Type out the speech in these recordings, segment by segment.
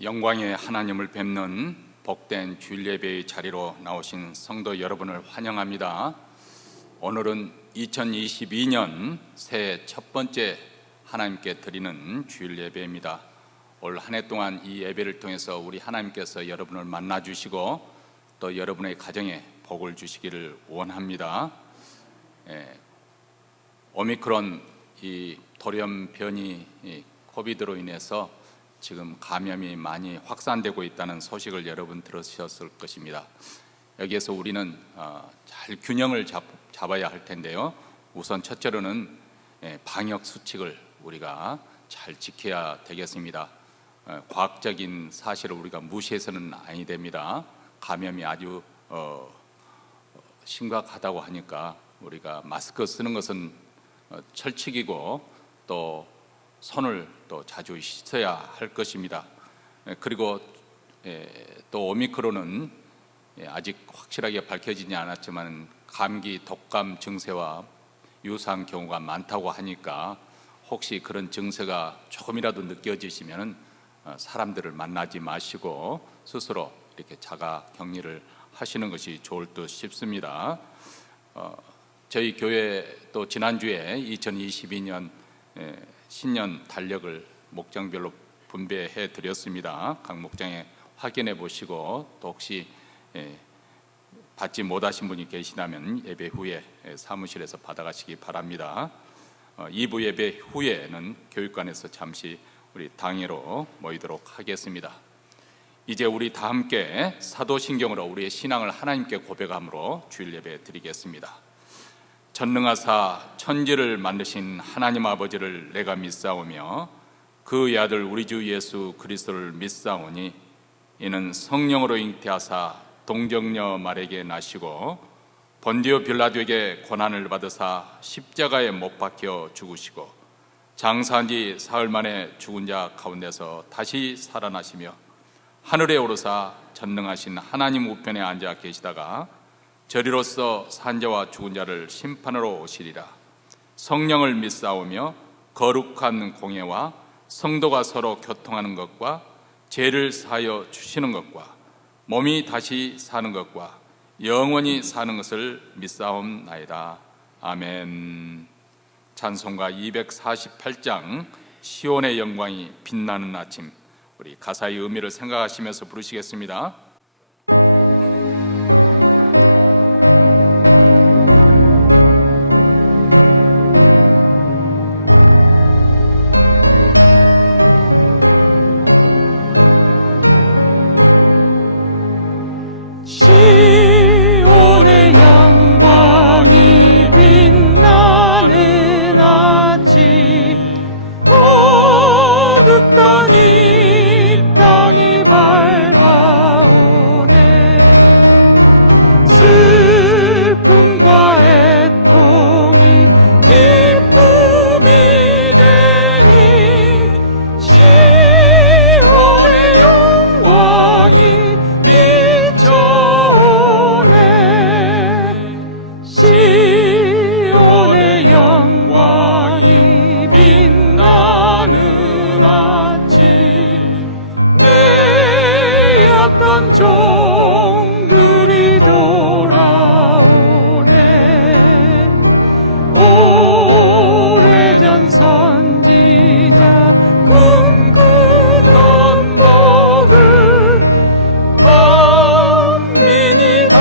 영광의 하나님을 뵙는 복된 주일 예배의 자리로 나오신 성도 여러분을 환영합니다. 오늘은 2022년 새해 첫 번째 하나님께 드리는 주일 예배입니다. 올 한 해 동안 이 예배를 통해서 우리 하나님께서 여러분을 만나 주시고 또 여러분의 가정에 복을 주시기를 원합니다. 오미크론 이 돌연변이 코비드로 인해서 지금 감염이 많이 확산되고 있다는 소식을 여러분 들으셨을 것입니다. 여기에서 우리는 잘 균형을 잡아야 할 텐데요. 우선 첫째로는 방역 수칙을 우리가 잘 지켜야 되겠습니다. 과학적인 사실을 우리가 무시해서는 아니 됩니다. 감염이 아주 심각하다고 하니까 우리가 마스크 쓰는 것은 철칙이고 또 손을 또 자주 씻어야 할 것입니다. 그리고 또 오미크론은 아직 확실하게 밝혀지지 않았지만 감기, 독감 증세와 유사한 경우가 많다고 하니까 혹시 그런 증세가 조금이라도 느껴지시면 사람들을 만나지 마시고 스스로 이렇게 자가 격리를 하시는 것이 좋을 듯 싶습니다. 저희 교회 또 지난주에 2022년 신년 달력을 목장별로 분배해 드렸습니다. 각 목장에 확인해 보시고 또 혹시 받지 못하신 분이 계시다면 예배 후에 사무실에서 받아가시기 바랍니다. 2부 예배 후에는 교육관에서 잠시 우리 당회로 모이도록 하겠습니다. 이제 우리 다 함께 사도신경으로 우리의 신앙을 하나님께 고백함으로 주일 예배 드리겠습니다. 전능하사 천지를 만드신 하나님 아버지를 내가 믿사오며 그의 아들 우리 주 예수 그리스도를 믿사오니 이는 성령으로 잉태하사 동정녀 마리아에게 나시고 본디오 빌라도에게 고난을 받으사 십자가에 못 박혀 죽으시고 장사한 지 사흘 만에 죽은 자 가운데서 다시 살아나시며 하늘에 오르사 전능하신 하나님 우편에 앉아 계시다가 저리로서 산자와 죽은 자를 심판하러 오시리라. 성령을 믿사오며 거룩한 공예와 성도가 서로 교통하는 것과 죄를 사하여 주시는 것과 몸이 다시 사는 것과 영원히 사는 것을 믿사옵나이다. 아멘. 찬송가 248장 시온의 영광이 빛나는 아침, 우리 가사의 의미를 생각하시면서 부르시겠습니다. 시온의 영광이 빛나는 아침, 어둡던 이 땅이 밝아오네. 슬픔과 애통이 기쁨이 되니 시온의 영광이 시온의 영광이 빛나는 아침, 매였던 종들이 돌아오네. 오래전 선지자 꿈꾸던 복을 만민이 다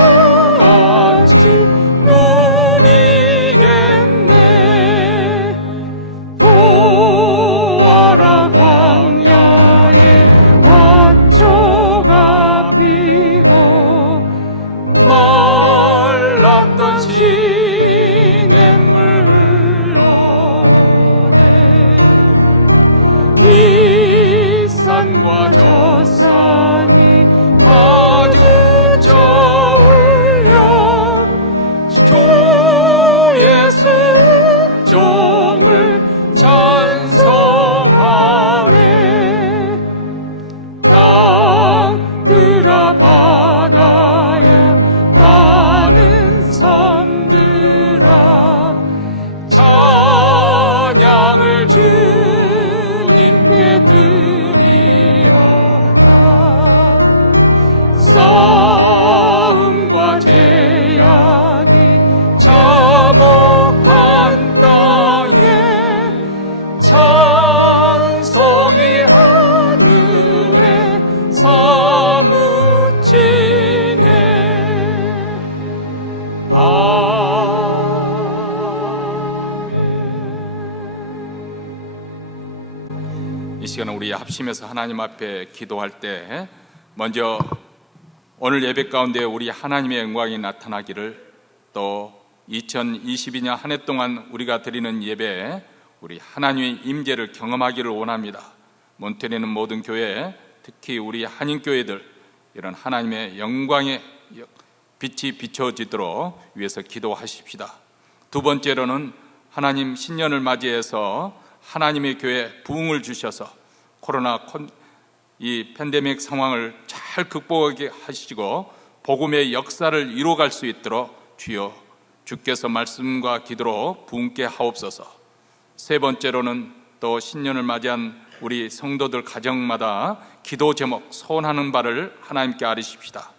같이 누리겠네. 보아라 광야에 화초가 피고 말랐던 시냇물 흘러오네. 이 산과 저 산이 마주쳐 울려 주 예수 종을 찬송하네. 땅들아 바다에 많은 섬들아 찬양을 주님께 드리오. 찬송이 하늘에 사무치네. 이 시간은 우리 합심해서 하나님 앞에 기도할 때 먼저 오늘 예배 가운데 우리 하나님의 영광이 나타나기를, 또 2022년 한 해 동안 우리가 드리는 예배에 우리 하나님의 임재를 경험하기를 원합니다. 몬테리는 모든 교회, 특히 우리 한인교회들 이런 하나님의 영광의 빛이 비춰지도록 위해서 기도하십시다. 두 번째로는 하나님 신년을 맞이해서 하나님의 교회에 부흥을 주셔서 코로나 이 팬데믹 상황을 잘 극복하게 하시고 복음의 역사를 이루어갈 수 있도록 주여 주께서 말씀과 기도로 부흥케 하옵소서. 세 번째로는 또 신년을 맞이한 우리 성도들 가정마다 기도 제목 소원하는 바를 하나님께 아뢰십시다.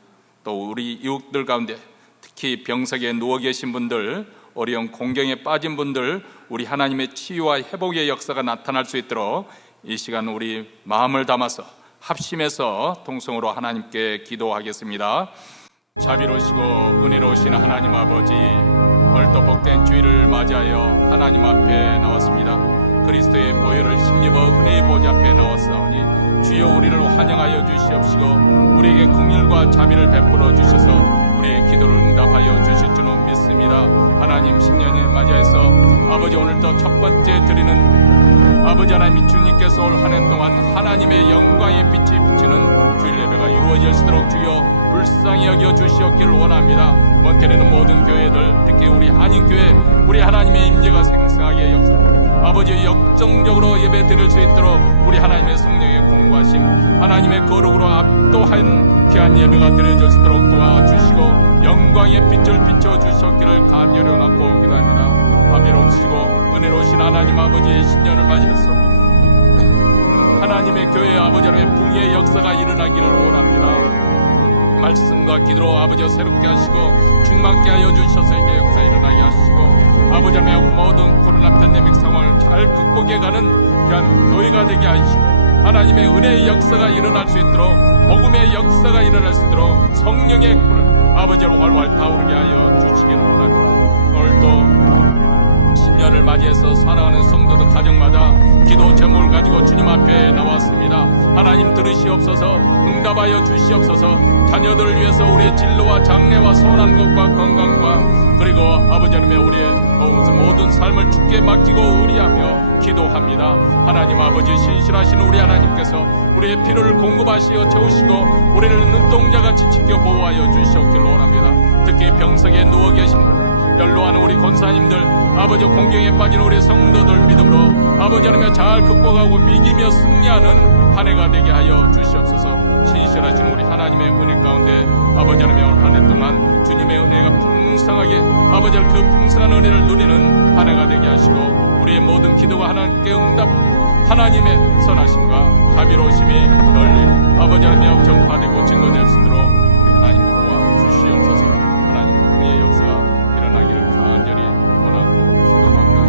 또 우리 이웃들 가운데 특히 병석에 누워 계신 분들, 어려운 공경에 빠진 분들, 우리 하나님의 치유와 회복의 역사가 나타날 수 있도록 이 시간 우리 마음을 담아서 합심해서 통성으로 하나님께 기도하겠습니다. 자비로우시고 은혜로우신 하나님 아버지, 오늘도 복된 주일을 맞이하여 하나님 앞에 나왔습니다. 그리스도의 보혈을 힘입어 은혜의 보좌 앞에 나왔사오니 주여 우리를 환영하여 주시옵시고 우리에게 긍휼과 자비를 베풀어 주셔서 우리의 기도를 응답하여 주실 줄은 믿습니다. 하나님 신년을 맞이해서 아버지, 오늘도 첫 번째 드리는 아버지 하나님, 주님께서 올 한 해 동안 하나님의 영광의 빛이 비치는 주일 예배가 이루어질수록 주여 불쌍히 여겨 주시옵기를 원합니다. 몬테레는 모든 교회들, 특히 우리 한인교회, 우리 하나님의 임재가 생생하게 아버지 역정적으로 예배 드릴 수 있도록 우리 하나님의 성령의 공부하심, 하나님의 거룩으로 압도한 귀한 예배가 드려질 수 있도록 도와주시고 영광의 빛을 비춰주셨기를 간절히 원하고 기도합니다. 자비로우시고 은혜로우신 하나님 아버지의 신년을 맞이해서 하나님의 교회 아버지 하나님의 붕의 역사가 일어나기를 원합니다. 말씀과 기도로 아버지와 새롭게 하시고 충만케 하여 주셔서 이게 역사 일어나게 하시고 아버지 하나님의 모든 코로나 팬데믹 상황을 잘 극복해가는 귀한 교회가 되게 하시고 하나님의 은혜의 역사가 일어날 수 있도록, 복음의 역사가 일어날 수 있도록 성령의 불을 아버지로 활활 타오르게 하여 주시기를 원합니다. 오늘도 신년을 맞이해서 사랑하는 성도들 가정마다 기도 제목을 가지고 주님 앞에 나왔습니다. 하나님 들으시옵소서, 응답하여 주시옵소서. 자녀들을 위해서 우리의 진로와 장래와 선한 것과 건강과 그리고 아버지 하나님의 우리의 모든 삶을 주께 맡기고 의리하며 기도합니다. 하나님 아버지, 신실하신 우리 하나님께서 우리의 필요를 공급하시어 채우시고 우리를 눈동자같이 지켜 보호하여 주시옵기를 원합니다. 특히 병석에 누워 계신 분, 연로하는 우리 권사님들, 아버지 공경에 빠진 우리 성도들 믿음으로 아버지 하나님 잘 극복하고 이기며 승리하는 한 해가 되게 하여 주시옵소서. 신실하신 우리 하나님의 은혜 가운데 아버지 하나님 올 한 해 동안 주님의 은혜가 풍성하게 아버지 그 풍성한 은혜를 누리는 한 해가 되게 하시고 우리의 모든 기도가 하나님께 응답, 하나님의 선하심과 자비로우심이 널리 아버지 하나님 전파되고 증거될 수 있도록 우리 하나님 도와 주시옵소서. 하나님 은혜의 역사가 일어나기를 간절히 원하고 기도합니다.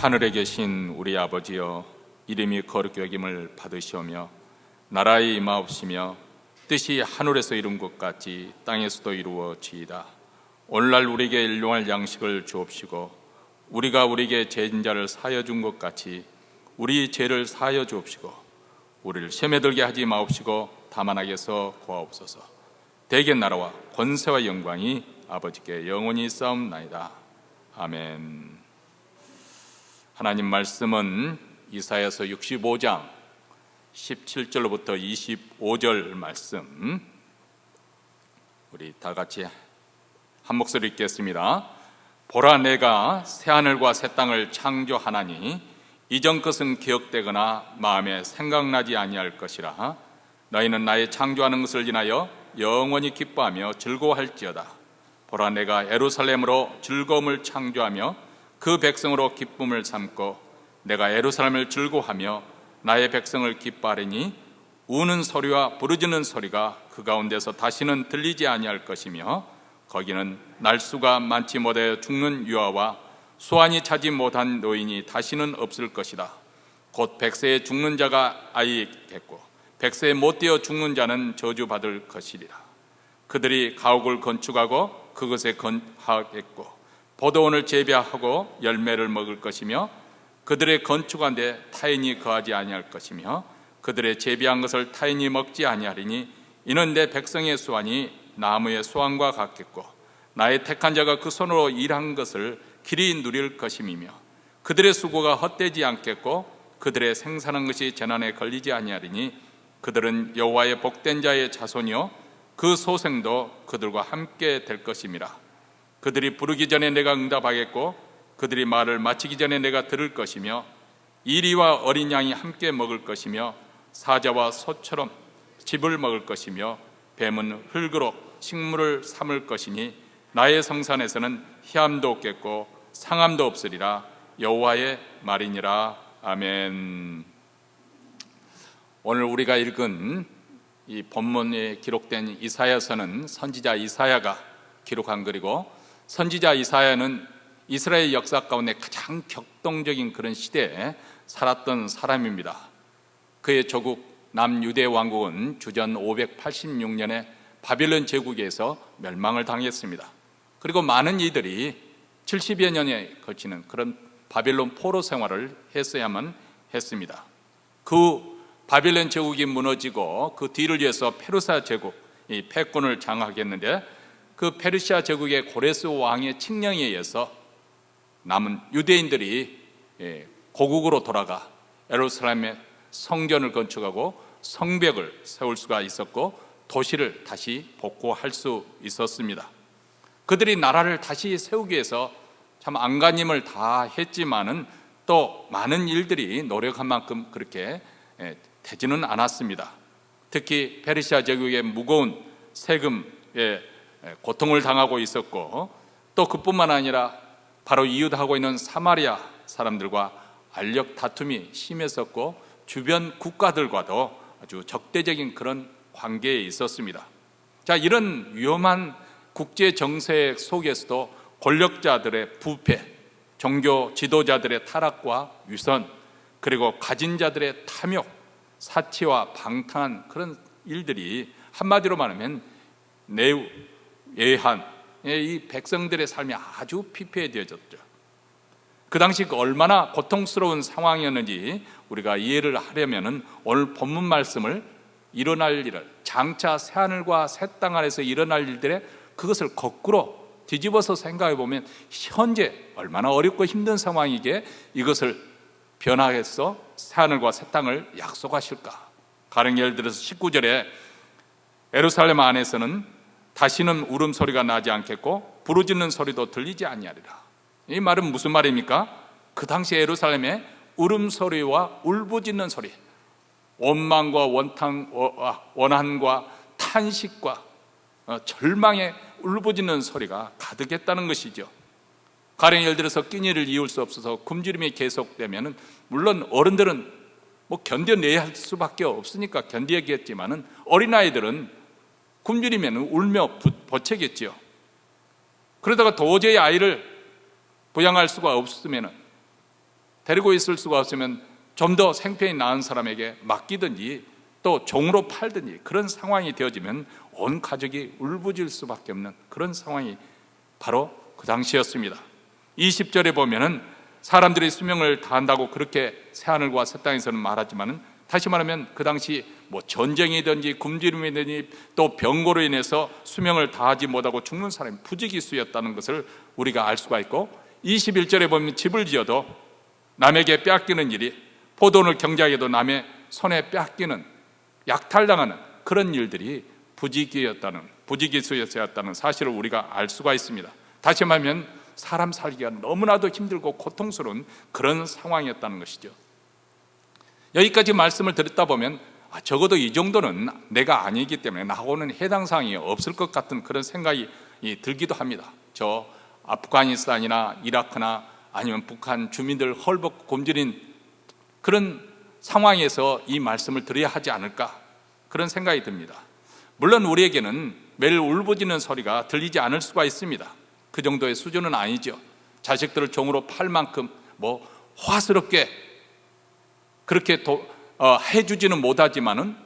하늘에 계신 우리 아버지여, 이름이 거룩히 여김을 받으시오며 나라의 임하옵시며 뜻이 하늘에서 이룬 것 같이 땅에서도 이루어지이다. 오늘날 우리에게 일용할 양식을 주옵시고 우리가 우리에게 죄진 자를 사하여 준 것 같이 우리 죄를 사하여 주옵시고 우리를 시험에 들게 하지 마옵시고 다만 악에서 구하옵소서. 대개 나라와 권세와 영광이 아버지께 영원히 싸움나이다. 아멘. 하나님 말씀은 이사야서 65장 17절로부터 25절 말씀, 우리 다 같이 한 목소리 읽겠습니다. 보라, 내가 새하늘과 새 땅을 창조하나니 이전 것은 기억되거나 마음에 생각나지 아니할 것이라. 너희는 나의 창조하는 것을 인하여 영원히 기뻐하며 즐거워할지어다. 보라, 내가 예루살렘으로 즐거움을 창조하며 그 백성으로 기쁨을 삼고 내가 예루살렘을 즐거워하며 나의 백성을 기뻐하리니 우는 소리와 부르짖는 소리가 그 가운데서 다시는 들리지 아니할 것이며 거기는 날수가 많지 못하여 죽는 유아와 수완이 차지 못한 노인이 다시는 없을 것이다. 곧 백세에 죽는 자가 아이겠고 백세에 못되어 죽는 자는 저주받을 것이리라. 그들이 가옥을 건축하고 그것에 건하겠고 포도원을 재배하고 열매를 먹을 것이며 그들의 건축한 데 타인이 거하지 아니할 것이며 그들의 재배한 것을 타인이 먹지 아니하리니 이는 내 백성의 수완이 나무의 수완과 같겠고 나의 택한 자가 그 손으로 일한 것을 길이 누릴 것임이며 그들의 수고가 헛되지 않겠고 그들의 생산한 것이 재난에 걸리지 아니하리니 그들은 여호와의 복된 자의 자손이요 그 소생도 그들과 함께 될 것임이라. 그들이 부르기 전에 내가 응답하겠고 그들이 말을 마치기 전에 내가 들을 것이며 이리와 어린 양이 함께 먹을 것이며 사자와 소처럼 짚을 먹을 것이며 뱀은 흙으로 식물을 삼을 것이니 나의 성산에서는 희함도 없겠고 상함도 없으리라. 여호와의 말이니라. 아멘. 오늘 우리가 읽은 이 본문에 기록된 이사야서는 선지자 이사야가 기록한 글이고 선지자 이사야는 이스라엘 역사 가운데 가장 격동적인 그런 시대에 살았던 사람입니다. 그의 조국 남유대 왕국은 주전 586년에 바빌론 제국에서 멸망을 당했습니다. 그리고 많은 이들이 70여 년에 걸치는 그런 바빌론 포로 생활을 했어야만 했습니다. 그 바빌론 제국이 무너지고 그 뒤를 이어서 페르시아 제국, 이 패권을 장악했는데 그 페르시아 제국의 고레스 왕의 칙령에 의해서 남은 유대인들이 고국으로 돌아가 예루살렘에 성전을 건축하고 성벽을 세울 수가 있었고 도시를 다시 복구할 수 있었습니다. 그들이 나라를 다시 세우기 위해서 참 안간힘을 다 했지만은 또 많은 일들이 노력한 만큼 그렇게 되지는 않았습니다. 특히 페르시아 제국의 무거운 세금에 고통을 당하고 있었고 또 그뿐만 아니라 바로 이웃하고 있는 사마리아 사람들과 알력 다툼이 심했었고 주변 국가들과도 아주 적대적인 그런 관계에 있었습니다. 자, 이런 위험한 국제 정세 속에서도 권력자들의 부패, 종교 지도자들의 타락과 위선, 그리고 가진 자들의 탐욕, 사치와 방탕한 그런 일들이 한마디로 말하면 내우, 예한, 이 백성들의 삶이 아주 피폐해졌죠. 그 당시 얼마나 고통스러운 상황이었는지 우리가 이해를 하려면 오늘 본문 말씀을 일어날 일을, 장차 새하늘과 새 땅 아래서 일어날 일들의 그것을 거꾸로 뒤집어서 생각해 보면 현재 얼마나 어렵고 힘든 상황이기에 이것을 변화해서 새하늘과 새 땅을 약속하실까. 가령 예를 들어서 19절에 예루살렘 안에서는 다시는 울음소리가 나지 않겠고 부르짖는 소리도 들리지 아니하리라. 이 말은 무슨 말입니까? 그 당시 예루살렘에 울음소리와 울부짖는 소리, 원망과 원한과 탄식과 절망의 울부짖는 소리가 가득했다는 것이죠. 가령 예를 들어서 끼니를 이을 수 없어서 굶주림이 계속되면 물론 어른들은 견뎌내야 할 수밖에 없으니까 견디겠지만은 어린아이들은 굶주리면 울며 버채겠지요. 그러다가 도저히 아이를 부양할 수가 없으면, 데리고 있을 수가 없으면 좀 더 생편이 나은 사람에게 맡기든지 또 종으로 팔든지 그런 상황이 되어지면 온 가족이 울부짖을 수밖에 없는 그런 상황이 바로 그 당시였습니다. 20절에 보면은 사람들이 수명을 다한다고 그렇게 새하늘과 새 땅에서는 말하지만은 다시 말하면 그 당시 전쟁이든지 굶주림이든지 또 병고로 인해서 수명을 다하지 못하고 죽는 사람이 부지기수였다는 것을 우리가 알 수가 있고, 21절에 보면 집을 지어도 남에게 빼앗기는 일이, 포도원을 경작해도 남의 손에 빼앗기는, 약탈당하는 그런 일들이 부지기수였다는 사실을 우리가 알 수가 있습니다. 다시 말하면 사람 살기가 너무나도 힘들고 고통스러운 그런 상황이었다는 것이죠. 여기까지 말씀을 듣다 보면 적어도 이 정도는 내가 아니기 때문에 나하고는 해당 사항이 없을 것 같은 그런 생각이 들기도 합니다. 저 아프가니스탄이나 이라크나 아니면 북한 주민들 헐벗고 굶주린 그런 상황에서 이 말씀을 드려야 하지 않을까, 그런 생각이 듭니다. 물론 우리에게는 매일 울부짖는 소리가 들리지 않을 수가 있습니다. 그 정도의 수준은 아니죠. 자식들을 종으로 팔 만큼 화스럽게 그렇게 해주지는 못하지만은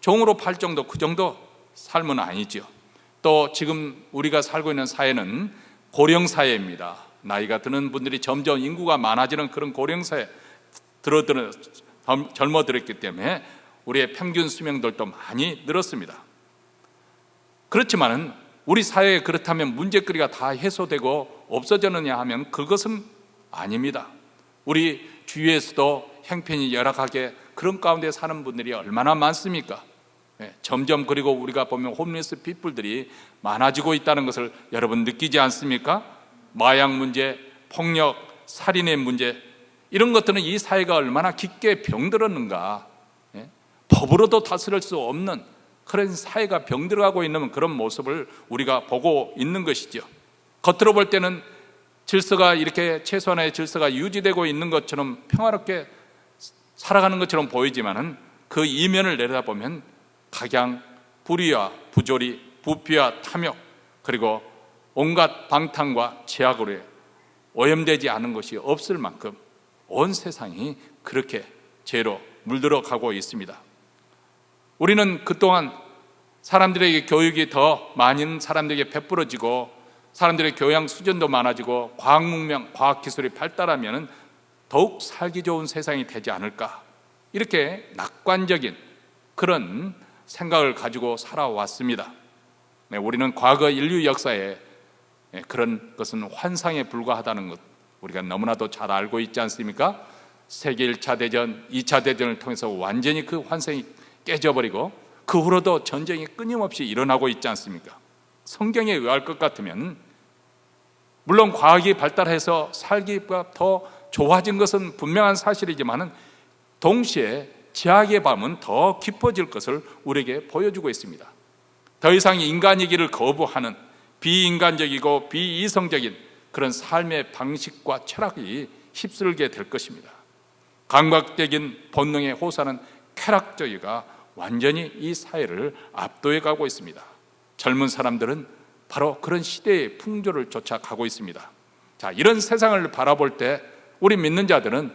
종으로 팔 정도, 그 정도 삶은 아니죠. 또 지금 우리가 살고 있는 사회는 고령사회입니다. 나이가 드는 분들이 점점 인구가 많아지는 그런 고령사회 젊어들었기 때문에 우리의 평균 수명들도 많이 늘었습니다. 그렇지만은 우리 사회에 그렇다면 문제거리가 다 해소되고 없어졌느냐 하면 그것은 아닙니다. 우리 주위에서도 형편이 열악하게 그런 가운데 사는 분들이 얼마나 많습니까? 점점, 그리고 우리가 보면 홈리스 피플들이 많아지고 있다는 것을 여러분 느끼지 않습니까? 마약 문제, 폭력, 살인의 문제, 이런 것들은 이 사회가 얼마나 깊게 병들었는가, 법으로도 다스릴 수 없는 그런 사회가 병들어가고 있는 그런 모습을 우리가 보고 있는 것이죠. 겉으로 볼 때는 질서가 이렇게 최소한의 질서가 유지되고 있는 것처럼 평화롭게 살아가는 것처럼 보이지만은 그 이면을 내려다보면 각양, 불의와 부조리, 부피와 탐욕, 그리고 온갖 방탕과 죄악으로 오염되지 않은 것이 없을 만큼 온 세상이 그렇게 죄로 물들어 가고 있습니다. 우리는 그동안 사람들에게 교육이 더 많은 사람들에게 베풀어지고 사람들의 교양 수준도 많아지고 과학 문명, 과학 기술이 발달하면 더욱 살기 좋은 세상이 되지 않을까, 이렇게 낙관적인 그런 생각을 가지고 살아왔습니다. 우리는 과거 인류 역사에 그런 것은 환상에 불과하다는 것 우리가 너무나도 잘 알고 있지 않습니까? 세계 1차 대전, 2차 대전을 통해서 완전히 그 환상이 깨져버리고 그 후로도 전쟁이 끊임없이 일어나고 있지 않습니까? 성경에 의할 것 같으면 물론 과학이 발달해서 살기가 더 좋아진 것은 분명한 사실이지만 동시에 죄악의 밤은 더 깊어질 것을 우리에게 보여주고 있습니다. 더 이상 인간이기를 거부하는 비인간적이고 비이성적인 그런 삶의 방식과 철학이 휩쓸게 될 것입니다. 감각적인 본능에 호소하는 쾌락주의가 완전히 이 사회를 압도해 가고 있습니다. 젊은 사람들은 바로 그런 시대의 풍조를 쫓아가고 있습니다. 자, 이런 세상을 바라볼 때 우리 믿는 자들은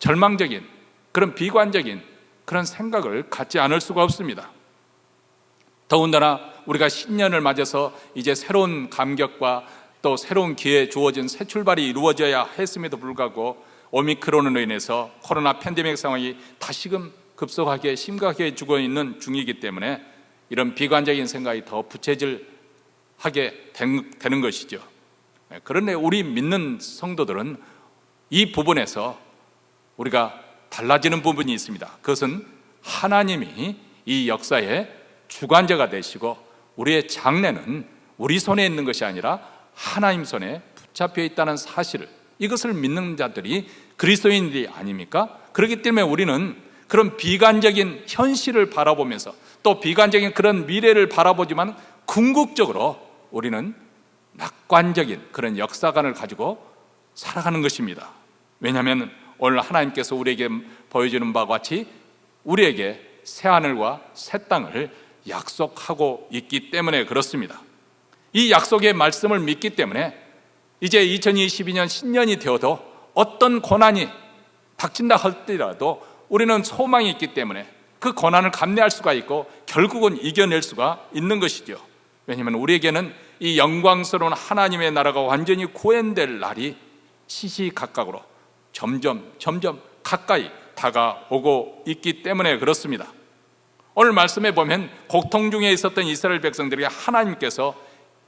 절망적인 그런 비관적인 그런 생각을 갖지 않을 수가 없습니다. 더군다나 우리가 신년을 맞아서 이제 새로운 감격과 또 새로운 기회에 주어진 새 출발이 이루어져야 했음에도 불구하고 오미크론으로 인해서 코로나 팬데믹 상황이 다시금 급속하게 심각하게 죽어 있는 중이기 때문에 이런 비관적인 생각이 더 부채질하게 되는 것이죠. 그런데 우리 믿는 성도들은 이 부분에서 우리가 달라지는 부분이 있습니다. 그것은 하나님이 이 역사의 주관자가 되시고 우리의 장래는 우리 손에 있는 것이 아니라 하나님 손에 붙잡혀 있다는 사실을, 이것을 믿는 자들이 그리스도인들이 아닙니까? 그렇기 때문에 우리는 그런 비관적인 현실을 바라보면서 또 비관적인 그런 미래를 바라보지만 궁극적으로 우리는 낙관적인 그런 역사관을 가지고 살아가는 것입니다. 왜냐하면 오늘 하나님께서 우리에게 보여주는 바와 같이 우리에게 새하늘과 새 땅을 약속하고 있기 때문에 그렇습니다. 이 약속의 말씀을 믿기 때문에 이제 2022년 신년이 되어도 어떤 고난이 닥친다 할지라도 우리는 소망이 있기 때문에 그 고난을 감내할 수가 있고 결국은 이겨낼 수가 있는 것이죠. 왜냐하면 우리에게는 이 영광스러운 하나님의 나라가 완전히 구현될 날이 시시각각으로 점점 가까이 다가오고 있기 때문에 그렇습니다. 오늘 말씀에 보면 고통 중에 있었던 이스라엘 백성들에게 하나님께서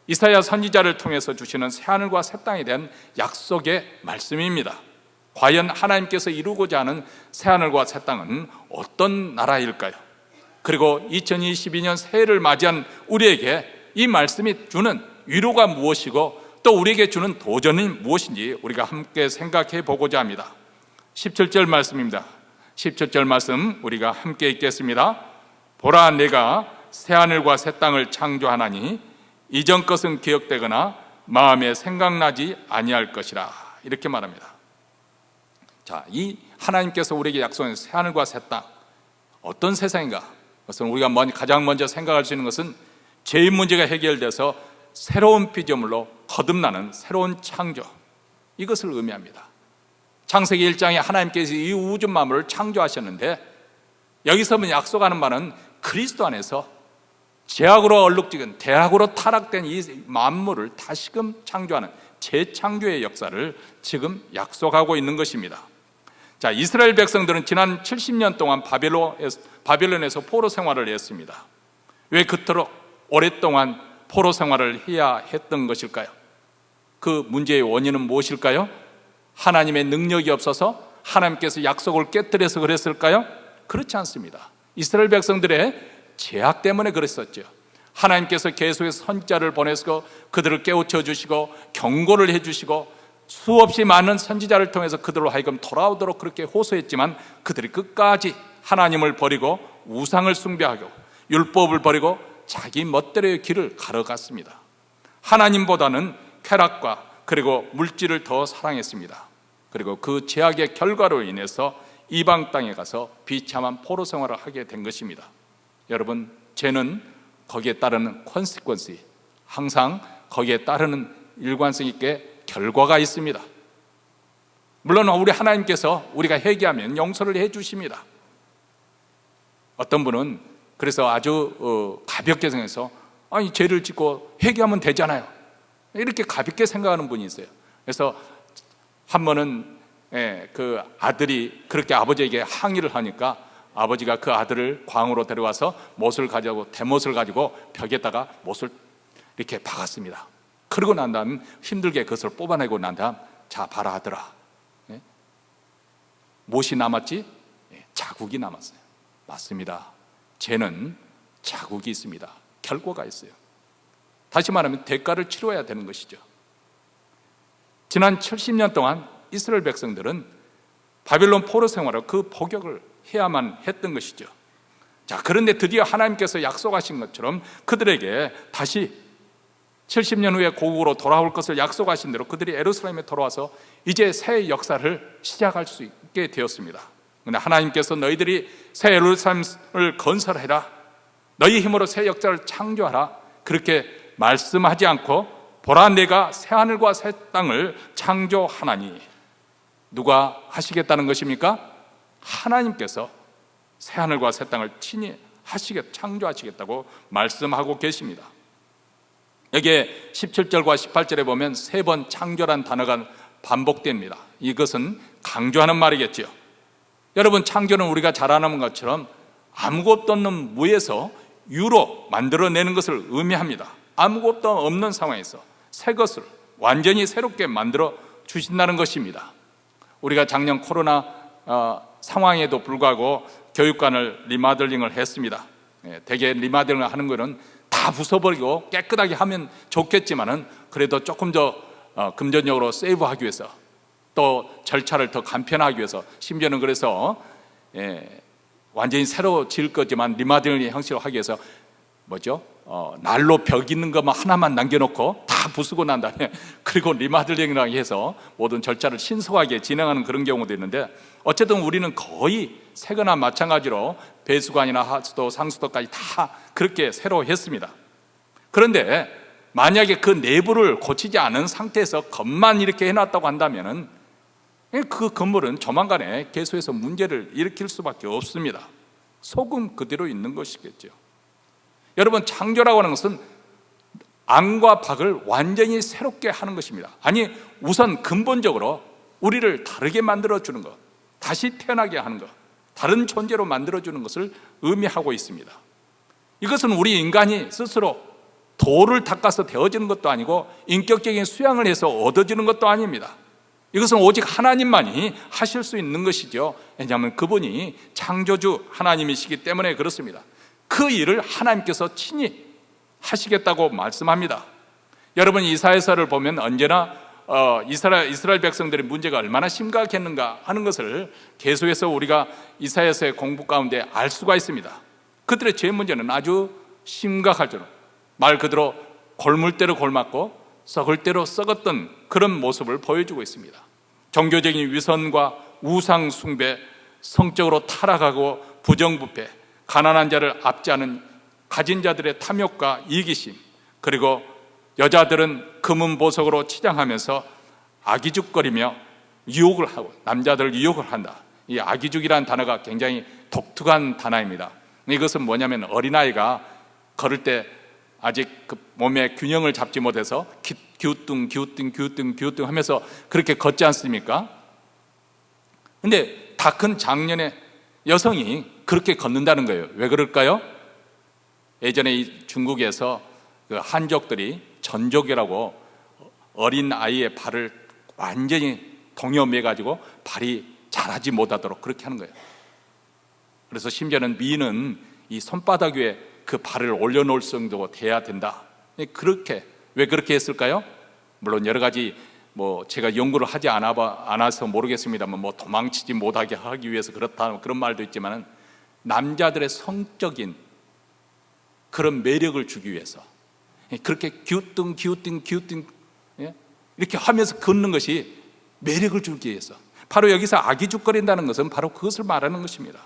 이사야 선지자를 통해서 주시는 새하늘과 새 땅에 대한 약속의 말씀입니다. 과연 하나님께서 이루고자 하는 새하늘과 새 땅은 어떤 나라일까요? 그리고 2022년 새해를 맞이한 우리에게 이 말씀이 주는 위로가 무엇이고 또 우리에게 주는 도전이 무엇인지 우리가 함께 생각해 보고자 합니다. 17절 말씀입니다. 17절 말씀 우리가 함께 읽겠습니다. 보라, 내가 새하늘과 새 땅을 창조하나니 이전 것은 기억되거나 마음에 생각나지 아니할 것이라, 이렇게 말합니다. 자, 이 하나님께서 우리에게 약속한 새하늘과 새 땅, 어떤 세상인가? 그것은 우리가 가장 먼저 생각할 수 있는 것은 죄의 문제가 해결돼서 새로운 피조물로 거듭나는 새로운 창조, 이것을 의미합니다. 창세기 1장에 하나님께서 이 우주 만물을 창조하셨는데, 여기서 약속하는 바는 그리스도 안에서 죄악으로 얼룩지은, 대악으로 타락된 이 만물을 다시금 창조하는 재창조의 역사를 지금 약속하고 있는 것입니다. 자, 이스라엘 백성들은 지난 70년 동안 바벨론에서 포로 생활을 했습니다. 왜 그토록 오랫동안 포로 생활을 해야 했던 것일까요? 그 문제의 원인은 무엇일까요? 하나님의 능력이 없어서 하나님께서 약속을 깨뜨려서 그랬을까요? 그렇지 않습니다. 이스라엘 백성들의 죄악 때문에 그랬었죠. 하나님께서 계속해서 선지자를 보내서 그들을 깨우쳐 주시고 경고를 해주시고 수없이 많은 선지자를 통해서 그들로 하여금 돌아오도록 그렇게 호소했지만, 그들이 끝까지 하나님을 버리고 우상을 숭배하고 율법을 버리고 자기 멋대로의 길을 가러갔습니다. 하나님보다는 쾌락과 그리고 물질을 더 사랑했습니다. 그리고 그 죄악의 결과로 인해서 이방 땅에 가서 비참한 포로 생활을 하게 된 것입니다. 여러분, 죄는 거기에 따르는 consequence, 항상 거기에 따르는 일관성 있게 결과가 있습니다. 물론 우리 하나님께서 우리가 회개하면 용서를 해 주십니다. 어떤 분은 그래서 아주 가볍게 생각해서 아니, 죄를 짓고 회개하면 되잖아요, 이렇게 가볍게 생각하는 분이 있어요. 그래서 한 번은 그 아들이 그렇게 아버지에게 항의를 하니까 아버지가 그 아들을 광으로 데려와서 못을 가지고, 대못을 가지고 벽에다가 못을 이렇게 박았습니다. 그러고 난 다음 힘들게 그것을 뽑아내고 난 다음, 자 봐라 아들아, 못이 남았지? 자국이 남았어요. 맞습니다. 죄는 자국이 있습니다. 결과가 있어요. 다시 말하면 대가를 치러야 되는 것이죠. 지난 70년 동안 이스라엘 백성들은 바벨론 포로 생활로 그 복역을 해야만 했던 것이죠. 자, 그런데 드디어 하나님께서 약속하신 것처럼 그들에게 다시 70년 후에 고국으로 돌아올 것을 약속하신 대로 그들이 예루살렘에 돌아와서 이제 새 역사를 시작할 수 있게 되었습니다. 그런데 하나님께서 너희들이 새 예루살렘을 건설해라, 너희 힘으로 새 역사를 창조하라, 그렇게 말씀하지 않고 보라 내가 새 하늘과 새 땅을 창조하나니, 누가 하시겠다는 것입니까? 하나님께서 새 하늘과 새 땅을 친히 창조하시겠다고 말씀하고 계십니다. 여기에 17절과 18절에 보면 세 번 창조란 단어가 반복됩니다. 이것은 강조하는 말이겠죠. 여러분, 창조는 우리가 잘 아는 것처럼 아무것도 없는 무에서 유로 만들어내는 것을 의미합니다. 아무것도 없는 상황에서 새 것을 완전히 새롭게 만들어 주신다는 것입니다. 우리가 작년 코로나 상황에도 불구하고 교육관을 리마들링을 했습니다. 대개 리마들링을 하는 것은 다 부숴버리고 깨끗하게 하면 좋겠지만은 그래도 조금 더 금전적으로 세이브하기 위해서, 또 절차를 더 간편하기 위해서, 심지어는 그래서 완전히 새로 지을 거지만 리마들링 형식으로 하기 위해서 난로 벽 있는 것만 하나만 남겨놓고 다 부수고 난 다음에 그리고 리마들링이라고 해서 모든 절차를 신속하게 진행하는 그런 경우도 있는데, 어쨌든 우리는 거의 새거나 마찬가지로 배수관이나 하수도, 상수도까지 다 그렇게 새로 했습니다. 그런데 만약에 그 내부를 고치지 않은 상태에서 겉만 이렇게 해놨다고 한다면 그 건물은 조만간에 개소해서 문제를 일으킬 수밖에 없습니다. 소금 그대로 있는 것이겠죠. 여러분, 창조라고 하는 것은 안과 밖을 완전히 새롭게 하는 것입니다. 아니, 우선 근본적으로 우리를 다르게 만들어주는 것, 다시 태어나게 하는 것, 다른 존재로 만들어주는 것을 의미하고 있습니다. 이것은 우리 인간이 스스로 도를 닦아서 되어지는 것도 아니고 인격적인 수양을 해서 얻어지는 것도 아닙니다. 이것은 오직 하나님만이 하실 수 있는 것이죠. 왜냐하면 그분이 창조주 하나님이시기 때문에 그렇습니다. 그 일을 하나님께서 친히 하시겠다고 말씀합니다. 여러분, 이사야서를 보면 언제나 이스라엘 백성들의 문제가 얼마나 심각했는가 하는 것을 계속해서 우리가 이사야서의 공부 가운데 알 수가 있습니다. 그들의 죄 문제는 아주 심각할 줄로, 말 그대로 골물 대로 골맞고 썩을 대로 썩었던 그런 모습을 보여주고 있습니다. 종교적인 위선과 우상 숭배, 성적으로 타락하고 부정부패, 가난한 자를 압제하는 가진 자들의 탐욕과 이기심, 그리고 여자들은 금은 보석으로 치장하면서 아기죽거리며 유혹을 하고 남자들을 유혹을 한다. 이 아기죽이라는 단어가 굉장히 독특한 단어입니다. 이것은 뭐냐면 어린아이가 걸을 때 아직 그 몸의 균형을 잡지 못해서 기우뚱 하면서 그렇게 걷지 않습니까? 근데 다 큰 장년의 여성이 그렇게 걷는다는 거예요. 왜 그럴까요? 예전에 이 중국에서 그 한족들이 전족이라고 어린 아이의 발을 완전히 동여매 가지고 발이 자라지 못하도록 그렇게 하는 거예요. 그래서 심지어는 미는 이 손바닥 위에 그 발을 올려놓을 정도가 돼야 된다. 그렇게 왜 그렇게 했을까요? 물론 여러 가지 제가 연구를 하지 않아서 모르겠습니다만 도망치지 못하게 하기 위해서 그렇다 그런 말도 있지만 남자들의 성적인 그런 매력을 주기 위해서 그렇게 기우뚱 이렇게 하면서 걷는 것이 매력을 주기 위해서, 바로 여기서 아기죽거린다는 것은 바로 그것을 말하는 것입니다.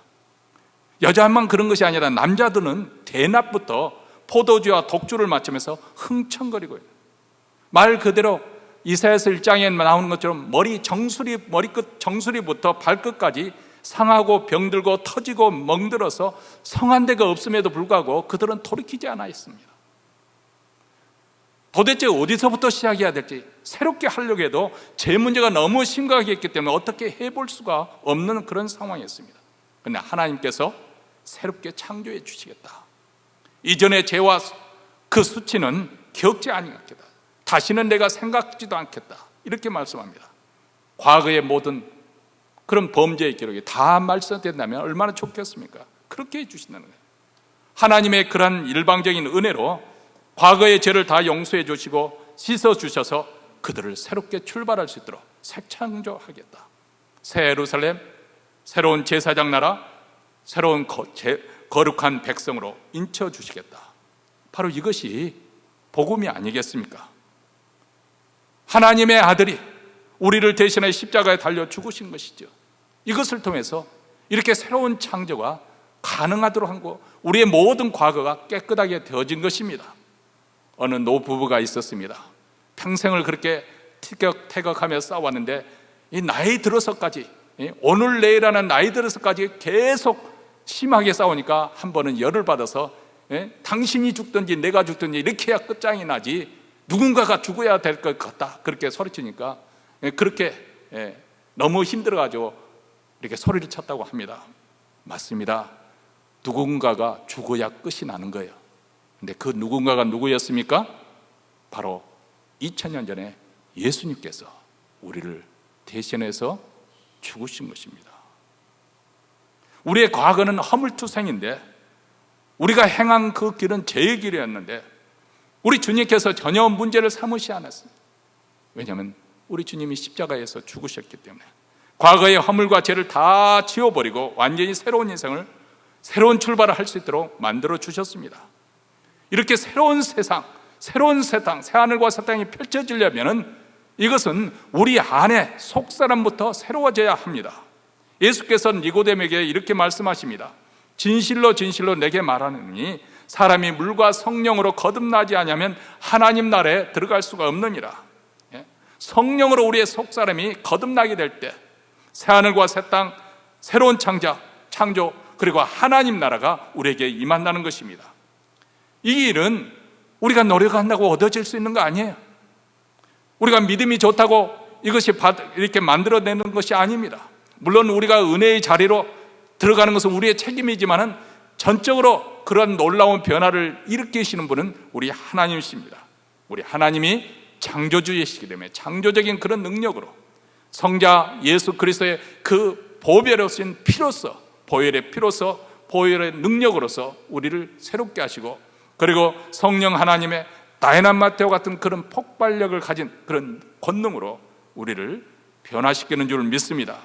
여자만 그런 것이 아니라 남자들은 대낮부터 포도주와 독주를 마시면서 흥청거리고 있어요. 말 그대로 이사야서 1장에 나오는 것처럼 머리끝 정수리부터 발끝까지 상하고 병들고 터지고 멍들어서 성한 데가 없음에도 불구하고 그들은 돌이키지 않아 있습니다. 도대체 어디서부터 시작해야 될지 새롭게 하려고 해도 제 문제가 너무 심각하게 있기 때문에 어떻게 해볼 수가 없는 그런 상황이었습니다. 그런데 하나님께서 새롭게 창조해 주시겠다. 이전의 죄와 그 수치는 기억지 아니하겠다. 다시는 내가 생각지도 않겠다. 이렇게 말씀합니다. 과거의 모든 그런 범죄의 기록이 다 말씀된다면 얼마나 좋겠습니까? 그렇게 해주신다는 거예요. 하나님의 그런 일방적인 은혜로 과거의 죄를 다 용서해 주시고 씻어주셔서 그들을 새롭게 출발할 수 있도록 새 창조하겠다. 새 예루살렘, 새로운 제사장 나라, 새로운 거룩한 백성으로 인쳐주시겠다. 바로 이것이 복음이 아니겠습니까? 하나님의 아들이 우리를 대신해 십자가에 달려 죽으신 것이죠. 이것을 통해서 이렇게 새로운 창조가 가능하도록 한 거, 우리의 모든 과거가 깨끗하게 되어진 것입니다. 어느 노부부가 있었습니다. 평생을 그렇게 티격태격하며 싸웠는데 이 나이 들어서까지, 오늘 내일하는 나이 들어서까지 계속 심하게 싸우니까 한 번은 열을 받아서 당신이 죽든지 내가 죽든지 이렇게 해야 끝장이 나지 누군가가 죽어야 될 것 같다 그렇게 소리치니까 그렇게 너무 힘들어가지고 이렇게 소리를 쳤다고 합니다. 맞습니다. 누군가가 죽어야 끝이 나는 거예요. 근데 그 누군가가 누구였습니까? 바로 2000년 전에 예수님께서 우리를 대신해서 죽으신 것입니다. 우리의 과거는 허물투성인데 우리가 행한 그 길은 죄의 길이었는데 우리 주님께서 전혀 문제를 삼으시 않았습니다. 왜냐하면 우리 주님이 십자가에서 죽으셨기 때문에 과거의 허물과 죄를 다 지워버리고 완전히 새로운 인생을, 새로운 출발을 할 수 있도록 만들어 주셨습니다. 이렇게 새로운 세상, 새로운 새 땅, 새하늘과 새 땅이 펼쳐지려면 이것은 우리 안에 속사람부터 새로워져야 합니다. 예수께서는 니고데모에게 이렇게 말씀하십니다. 진실로 진실로 내게 말하느니 사람이 물과 성령으로 거듭나지 않으면 하나님 나라에 들어갈 수가 없느니라. 성령으로 우리의 속사람이 거듭나게 될 때 새하늘과 새 땅, 새로운 창조, 그리고 하나님 나라가 우리에게 임한다는 것입니다. 이 일은 우리가 노력한다고 얻어질 수 있는 거 아니에요. 우리가 믿음이 좋다고 이것이 이렇게 만들어내는 것이 아닙니다. 물론 우리가 은혜의 자리로 들어가는 것은 우리의 책임이지만은 전적으로 그런 놀라운 변화를 일으키시는 분은 우리 하나님이십니다. 우리 하나님이 창조주이시기 때문에 창조적인 그런 능력으로 성자 예수 그리스도의 그 보혈의 피로서, 보혈의 능력으로서 우리를 새롭게 하시고, 그리고 성령 하나님의 다이나마이트와 같은 그런 폭발력을 가진 그런 권능으로 우리를 변화시키는 줄 믿습니다.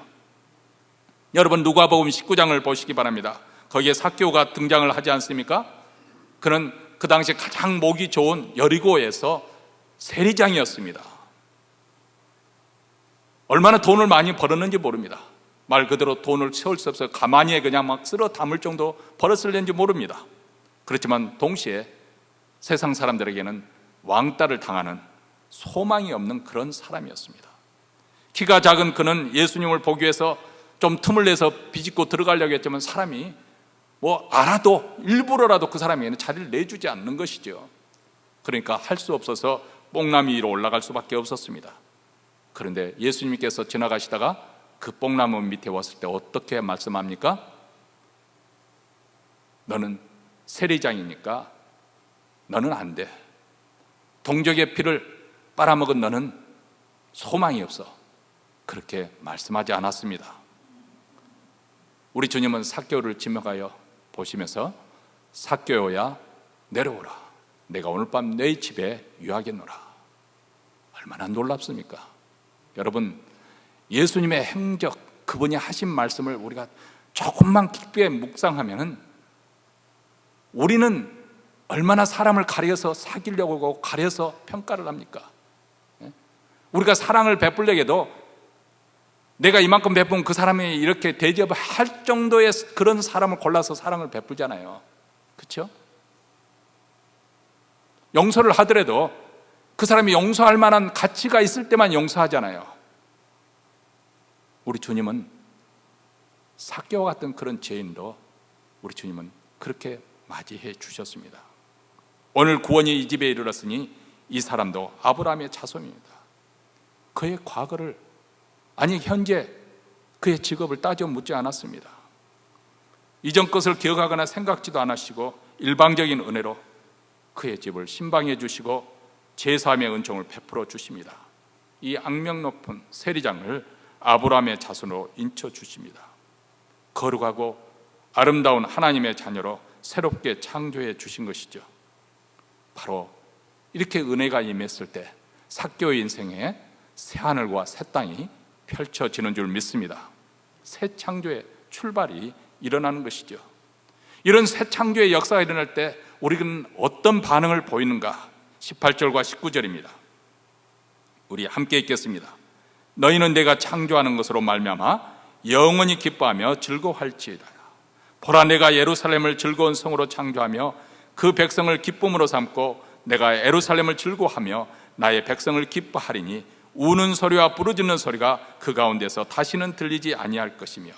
여러분 누가복음 19장을 보시기 바랍니다. 거기에 삭개오가 등장을 하지 않습니까? 그는 그 당시 가장 목이 좋은 여리고에서 세리장이었습니다. 얼마나 돈을 많이 벌었는지 모릅니다. 말 그대로 돈을 채울 수 없어서 가만히 그냥 막 쓸어 담을 정도 버릇을 낸지 모릅니다. 그렇지만 동시에 세상 사람들에게는 왕따를 당하는 소망이 없는 그런 사람이었습니다. 키가 작은 그는 예수님을 보기 위해서 좀 틈을 내서 비집고 들어가려고 했지만 사람이 뭐 알아도 일부러라도 그 사람에게는 자리를 내주지 않는 것이죠. 그러니까 할 수 없어서 뽕나무 위로 올라갈 수밖에 없었습니다. 그런데 예수님께서 지나가시다가 그 뽕나무 밑에 왔을 때 어떻게 말씀합니까? 너는 세리장이니까 너는 안 돼. 동족의 피를 빨아먹은 너는 소망이 없어. 그렇게 말씀하지 않았습니다. 우리 주님은 삭개오를 지명하여 보시면서 삭개오야 내려오라. 내가 오늘 밤 내 집에 유하겠노라. 얼마나 놀랍습니까? 여러분, 예수님의 행적, 그분이 하신 말씀을 우리가 조금만 깊게 묵상하면 우리는 얼마나 사람을 가려서 사귀려고 하고 가려서 평가를 합니까? 우리가 사랑을 베풀려고 내가 이만큼 베푼 그 사람이 이렇게 대접할 정도의 그런 사람을 골라서 사랑을 베풀잖아요. 그렇죠? 용서를 하더라도 그 사람이 용서할 만한 가치가 있을 때만 용서하잖아요. 우리 주님은 삭개와 같은 그런 죄인도 우리 주님은 그렇게 맞이해 주셨습니다. 오늘 구원이 이 집에 이르렀으니 이 사람도 아브라함의 자손입니다. 그의 과거를, 아니 현재 그의 직업을 따져 묻지 않았습니다. 이전 것을 기억하거나 생각지도 않으시고 일방적인 은혜로 그의 집을 신방해 주시고 제사함의 은총을 베풀어 주십니다. 이 악명 높은 세리장을 아브라함의 자손으로 인쳐 주십니다. 거룩하고 아름다운 하나님의 자녀로 새롭게 창조해 주신 것이죠. 바로 이렇게 은혜가 임했을 때 삭개오의 인생에 새하늘과 새 땅이 펼쳐지는 줄 믿습니다. 새 창조의 출발이 일어나는 것이죠. 이런 새 창조의 역사가 일어날 때 우리는 어떤 반응을 보이는가? 18절과 19절입니다. 우리 함께 읽겠습니다. 너희는 내가 창조하는 것으로 말미암아 영원히 기뻐하며 즐거워할지어다. 보라, 내가 예루살렘을 즐거운 성으로 창조하며 그 백성을 기쁨으로 삼고 내가 예루살렘을 즐거워하며 나의 백성을 기뻐하리니 우는 소리와 부르짖는 소리가 그 가운데서 다시는 들리지 아니할 것이며.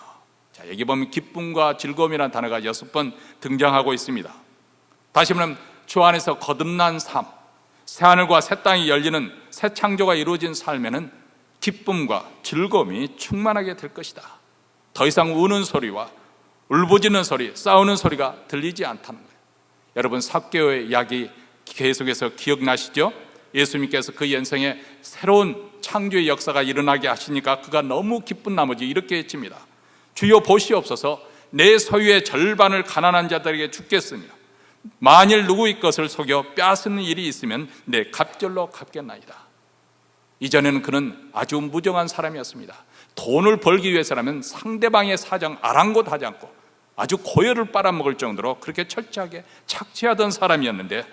자, 여기 보면 기쁨과 즐거움이라는 단어가 6번 등장하고 있습니다. 다시 말하면 주 안에서 거듭난 삶, 새하늘과 새 땅이 열리는 새 창조가 이루어진 삶에는 기쁨과 즐거움이 충만하게 될 것이다. 더 이상 우는 소리와 울부짖는 소리, 싸우는 소리가 들리지 않다는 거예요. 여러분, 삭개오의 이야기 계속해서 기억나시죠? 예수님께서 그 인생에 새로운 창조의 역사가 일어나게 하시니까 그가 너무 기쁜 나머지 이렇게 했습니다. 주여 보시옵소서, 내 소유의 절반을 가난한 자들에게 주겠으며 만일 누구의 것을 속여 빼앗는 일이 있으면 내 갑절로 갚겠나이다. 이전에는 그는 아주 무정한 사람이었습니다. 돈을 벌기 위해서라면 상대방의 사정 아랑곳하지 않고 아주 고열을 빨아먹을 정도로 그렇게 철저하게 착취하던 사람이었는데,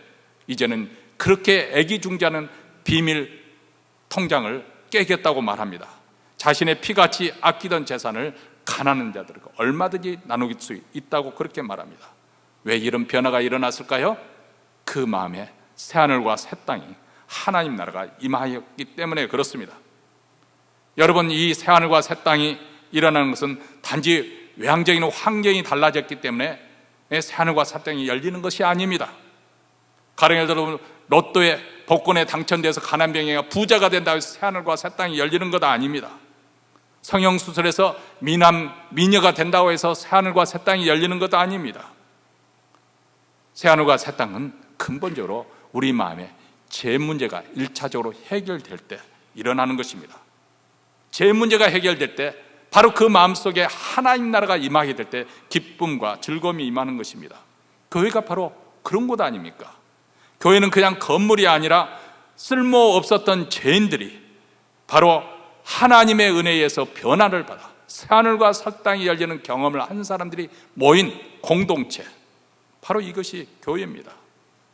이제는 그렇게 애기중지하는 비밀 통장을 깨겠다고 말합니다. 자신의 피같이 아끼던 재산을 가난한 자들과 얼마든지 나누길 수 있다고 그렇게 말합니다. 왜 이런 변화가 일어났을까요? 그 마음에 새하늘과 새 땅이 하나님 나라가 임하였기 때문에 그렇습니다. 여러분, 이 새하늘과 새 땅이 일어나는 것은 단지 외향적인 환경이 달라졌기 때문에 새하늘과 새 땅이 열리는 것이 아닙니다. 가령 예를 들어 로또에 복권에 당첨돼서 가난병이가 부자가 된다고 해서 새하늘과 새 땅이 열리는 것 아닙니다. 성형수술해서 미녀가 된다고 해서 새하늘과 새 땅이 열리는 것도 아닙니다. 새하늘과 새 땅은 근본적으로 우리 마음에 죄 문제가 1차적으로 해결될 때 일어나는 것입니다. 죄 문제가 해결될 때 바로 그 마음속에 하나님 나라가 임하게 될 때 기쁨과 즐거움이 임하는 것입니다. 교회가 바로 그런 곳 아닙니까? 교회는 그냥 건물이 아니라 쓸모없었던 죄인들이 바로 하나님의 은혜에 의해서 변화를 받아 새하늘과 새 땅이 열리는 경험을 한 사람들이 모인 공동체, 바로 이것이 교회입니다.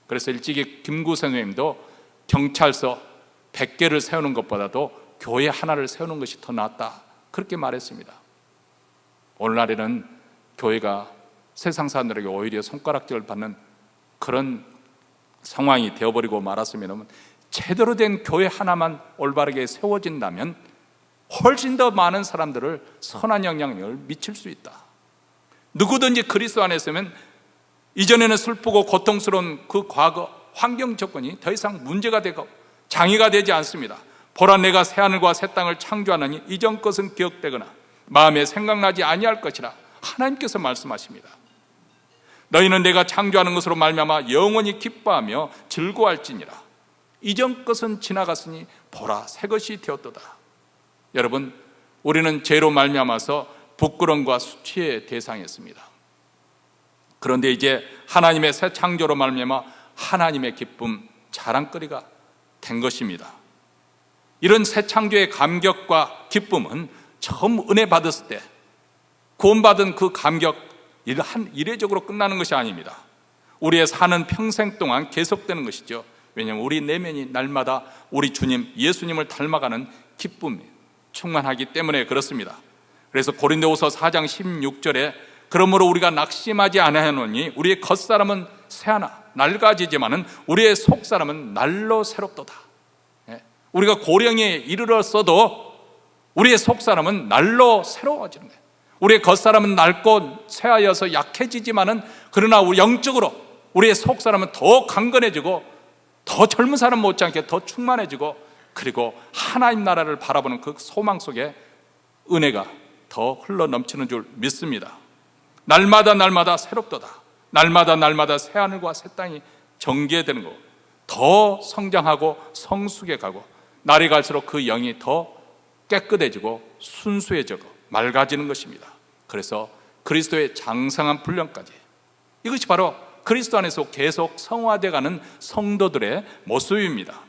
그래서 일찍이 김구 선생님도 경찰서 100개를 세우는 것보다도 교회 하나를 세우는 것이 더 낫다, 그렇게 말했습니다. 오늘날에는 교회가 세상 사람들에게 오히려 손가락질을 받는 그런 상황이 되어버리고 말았으면, 제대로 된 교회 하나만 올바르게 세워진다면 훨씬 더 많은 사람들을 선한 영향력을 미칠 수 있다. 누구든지 그리스도 안에 있으면 이전에는 슬프고 고통스러운 그 과거 환경 조건이 더 이상 문제가 되고 장애가 되지 않습니다. 보라, 내가 새하늘과 새 땅을 창조하나니 이전 것은 기억되거나 마음에 생각나지 아니할 것이라 하나님께서 말씀하십니다. 너희는 내가 창조하는 것으로 말미암아 영원히 기뻐하며 즐거워할지니라. 이전 것은 지나갔으니 보라, 새 것이 되었도다. 여러분, 우리는 죄로 말미암아서 부끄러움과 수치의 대상이었습니다. 그런데 이제 하나님의 새 창조로 말미암아 하나님의 기쁨, 자랑거리가 된 것입니다. 이런 새 창조의 감격과 기쁨은 처음 은혜 받았을 때 구원받은 그 감격, 이례적으로 끝나는 것이 아닙니다. 우리의 사는 평생 동안 계속되는 것이죠. 왜냐하면 우리 내면이 날마다 우리 주님 예수님을 닮아가는 기쁨이 충만하기 때문에 그렇습니다. 그래서 고린도후서 4장 16절에 그러므로 우리가 낙심하지 아니하노니 우리의 겉사람은 새하나 낡아지지만은 우리의 속사람은 날로 새롭도다. 우리가 고령에 이르렀어도 우리의 속사람은 날로 새로워지는 거예요. 우리의 겉사람은 낡고 쇠하여서 약해지지만은 그러나 우리 영적으로 우리의 속사람은 더 강건해지고 더 젊은 사람 못지않게 더 충만해지고, 그리고 하나님 나라를 바라보는 그 소망 속에 은혜가 더 흘러 넘치는 줄 믿습니다. 날마다 날마다 새롭도다. 날마다 날마다 새하늘과 새 땅이 정계되는 거, 더 성장하고 성숙해 가고 날이 갈수록 그 영이 더 깨끗해지고 순수해지고 맑아지는 것입니다. 그래서 그리스도의 장성한 분량까지, 이것이 바로 그리스도 안에서 계속 성화되어가는 성도들의 모습입니다.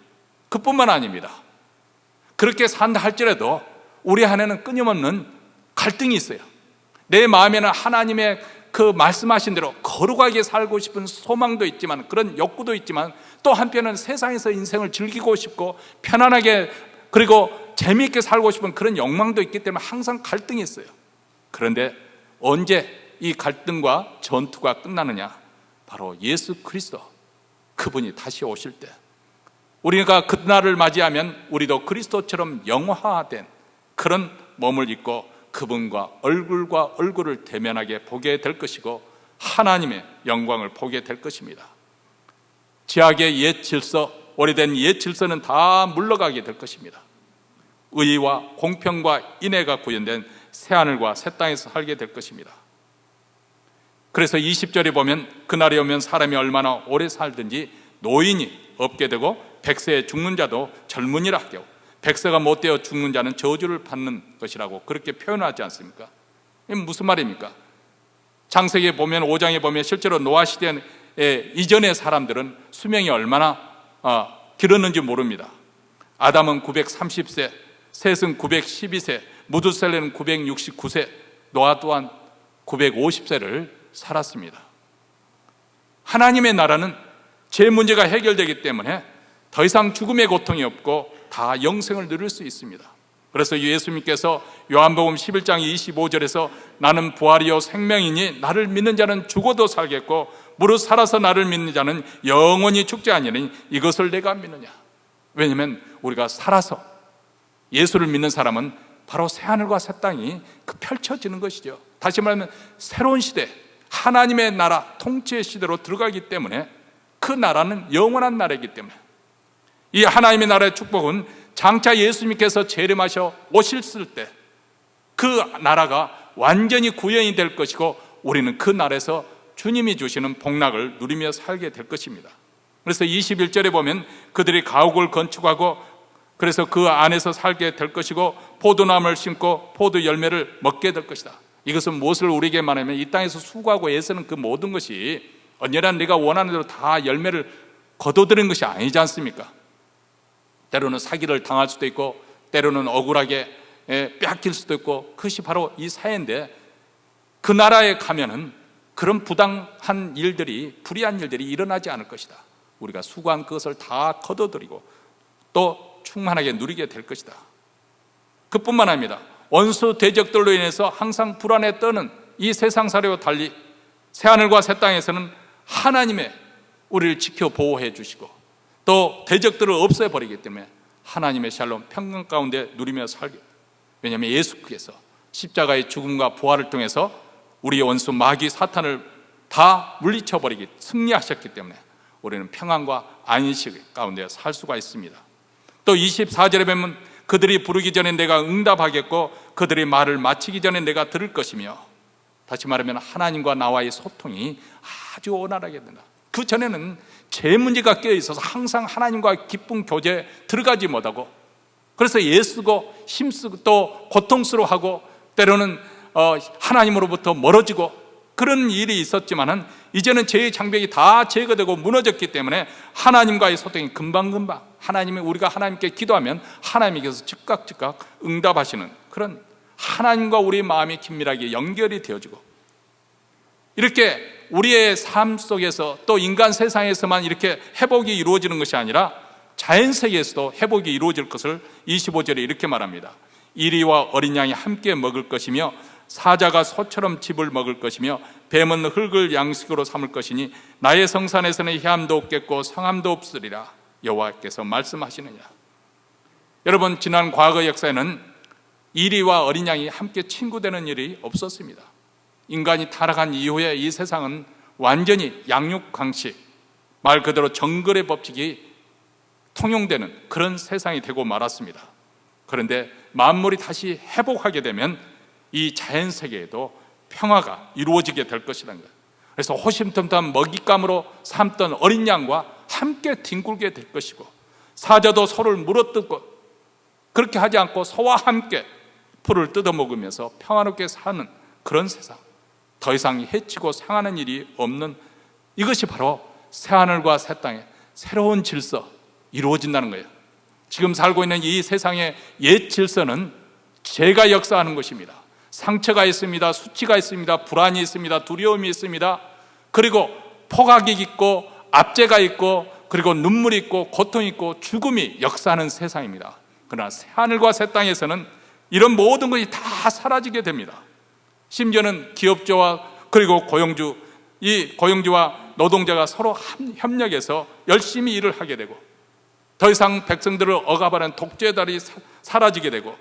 그뿐만 아닙니다. 그렇게 산다 할지라도 우리 안에는 끊임없는 갈등이 있어요. 내 마음에는 하나님의 그 말씀하신 대로 거룩하게 살고 싶은 소망도 있지만, 그런 욕구도 있지만, 또 한편은 세상에서 인생을 즐기고 싶고 편안하게 그리고 재미있게 살고 싶은 그런 욕망도 있기 때문에 항상 갈등이 있어요. 그런데 언제 이 갈등과 전투가 끝나느냐? 바로 예수 그리스도, 그분이 다시 오실 때, 우리가 그날을 맞이하면 우리도 그리스도처럼 영화된 그런 몸을 입고 그분과 얼굴과 얼굴을 대면하게 보게 될 것이고 하나님의 영광을 보게 될 것입니다. 죄악의 옛 질서, 오래된 옛 질서는 다 물러가게 될 것입니다. 의와 공평과 인애가 구현된 새하늘과 새 땅에서 살게 될 것입니다. 그래서 20절에 보면 그날이 오면 사람이 얼마나 오래 살든지 노인이 없게 되고 100세에 죽는 자도 젊으니라 하고, 100세가 못되어 죽는 자는 저주를 받는 것이라고 그렇게 표현하지 않습니까? 이게 무슨 말입니까? 창세기에 보면 5장에 보면 실제로 노아 시대 이전의 사람들은 수명이 얼마나 길었는지 모릅니다. 아담은 930세, 셋은 912세, 무두셀레는 969세, 노아 또한 950세를 살았습니다. 하나님의 나라는 죄 문제가 해결되기 때문에 더 이상 죽음의 고통이 없고 다 영생을 누릴 수 있습니다. 그래서 예수님께서 요한복음 11장 25절에서 나는 부활이요 생명이니 나를 믿는 자는 죽어도 살겠고 무릇 살아서 나를 믿는 자는 영원히 죽지 아니하니 이것을 내가 믿느냐. 왜냐하면 우리가 살아서 예수를 믿는 사람은 바로 새하늘과 새 땅이 펼쳐지는 것이죠. 다시 말하면 새로운 시대, 하나님의 나라 통치의 시대로 들어가기 때문에 그 나라는 영원한 나라이기 때문에 이 하나님의 나라의 축복은 장차 예수님께서 재림하셔 오실 때 그 나라가 완전히 구현이 될 것이고 우리는 그 나라에서 주님이 주시는 복락을 누리며 살게 될 것입니다. 그래서 21절에 보면 그들이 가옥을 건축하고 그래서 그 안에서 살게 될 것이고 포도나무를 심고 포도 열매를 먹게 될 것이다. 이것은 무엇을 우리에게 말하면 이 땅에서 수고하고 애쓰는 그 모든 것이 언제나 내가 원하는 대로 다 열매를 거둬들이는 것이 아니지 않습니까? 때로는 사기를 당할 수도 있고 때로는 억울하게 빼앗길 수도 있고, 그것이 바로 이 사회인데 그 나라에 가면은 그런 부당한 일들이, 불의한 일들이 일어나지 않을 것이다. 우리가 수고한 그것을 다 거둬들이고 또 충만하게 누리게 될 것이다. 그뿐만 아닙니다. 원수 대적들로 인해서 항상 불안에 떠는 이 세상살이와 달리 새하늘과 새 땅에서는 하나님의 우리를 지켜 보호해 주시고 또 대적들을 없애버리기 때문에 하나님의 샬롬 평강 가운데 누리며 살게. 왜냐하면 예수께서 십자가의 죽음과 부활을 통해서 우리의 원수 마귀 사탄을 다 물리쳐버리기 승리하셨기 때문에 우리는 평안과 안식 가운데 살 수가 있습니다. 또 24절에 보면 그들이 부르기 전에 내가 응답하겠고 그들이 말을 마치기 전에 내가 들을 것이며, 다시 말하면 하나님과 나와의 소통이 아주 원활하게 된다. 그 전에는 제 문제가 껴 있어서 항상 하나님과 기쁜 교제에 들어가지 못하고, 그래서 애쓰고 힘쓰고 또 고통스러워하고 때로는 하나님으로부터 멀어지고 그런 일이 있었지만은 이제는 죄의 장벽이 다 제거되고 무너졌기 때문에 하나님과의 소통이 금방금방, 하나님이 우리가 하나님께 기도하면 하나님께서 즉각 응답하시는 그런 하나님과 우리의 마음이 긴밀하게 연결이 되어지고, 이렇게 우리의 삶 속에서 또 인간 세상에서만 이렇게 회복이 이루어지는 것이 아니라 자연 세계에서도 회복이 이루어질 것을 25절에 이렇게 말합니다. 이리와 어린 양이 함께 먹을 것이며 사자가 소처럼 짚을 먹을 것이며 뱀은 흙을 양식으로 삼을 것이니 나의 성산에서는 해함도 없겠고 성함도 없으리라 여호와께서 말씀하시느냐. 여러분, 지난 과거 역사에는 이리와 어린 양이 함께 친구되는 일이 없었습니다. 인간이 타락한 이후에 이 세상은 완전히 양육강식, 말 그대로 정글의 법칙이 통용되는 그런 세상이 되고 말았습니다. 그런데 만물이 다시 회복하게 되면 이 자연세계에도 평화가 이루어지게 될 것이라는 거예요. 그래서 호심탐탐 먹잇감으로 삼던 어린 양과 함께 뒹굴게 될 것이고, 사자도 소를 물어뜯고 그렇게 하지 않고 소와 함께 풀을 뜯어먹으면서 평화롭게 사는 그런 세상, 더 이상 해치고 상하는 일이 없는, 이것이 바로 새하늘과 새 땅의 새로운 질서 이루어진다는 거예요. 지금 살고 있는 이 세상의 옛 질서는 죄가 역사하는 것입니다. 상처가 있습니다. 수치가 있습니다. 불안이 있습니다. 두려움이 있습니다. 그리고 포각이 있고 압제가 있고 그리고 눈물이 있고 고통이 있고 죽음이 역사하는 세상입니다. 그러나 새하늘과 새 땅에서는 이런 모든 것이 다 사라지게 됩니다. 심지어는 기업주와 그리고 고용주, 이 고용주와 노동자가 서로 협력해서 열심히 일을 하게 되고, 더 이상 백성들을 억압하는 독재달이 사라지게 되고,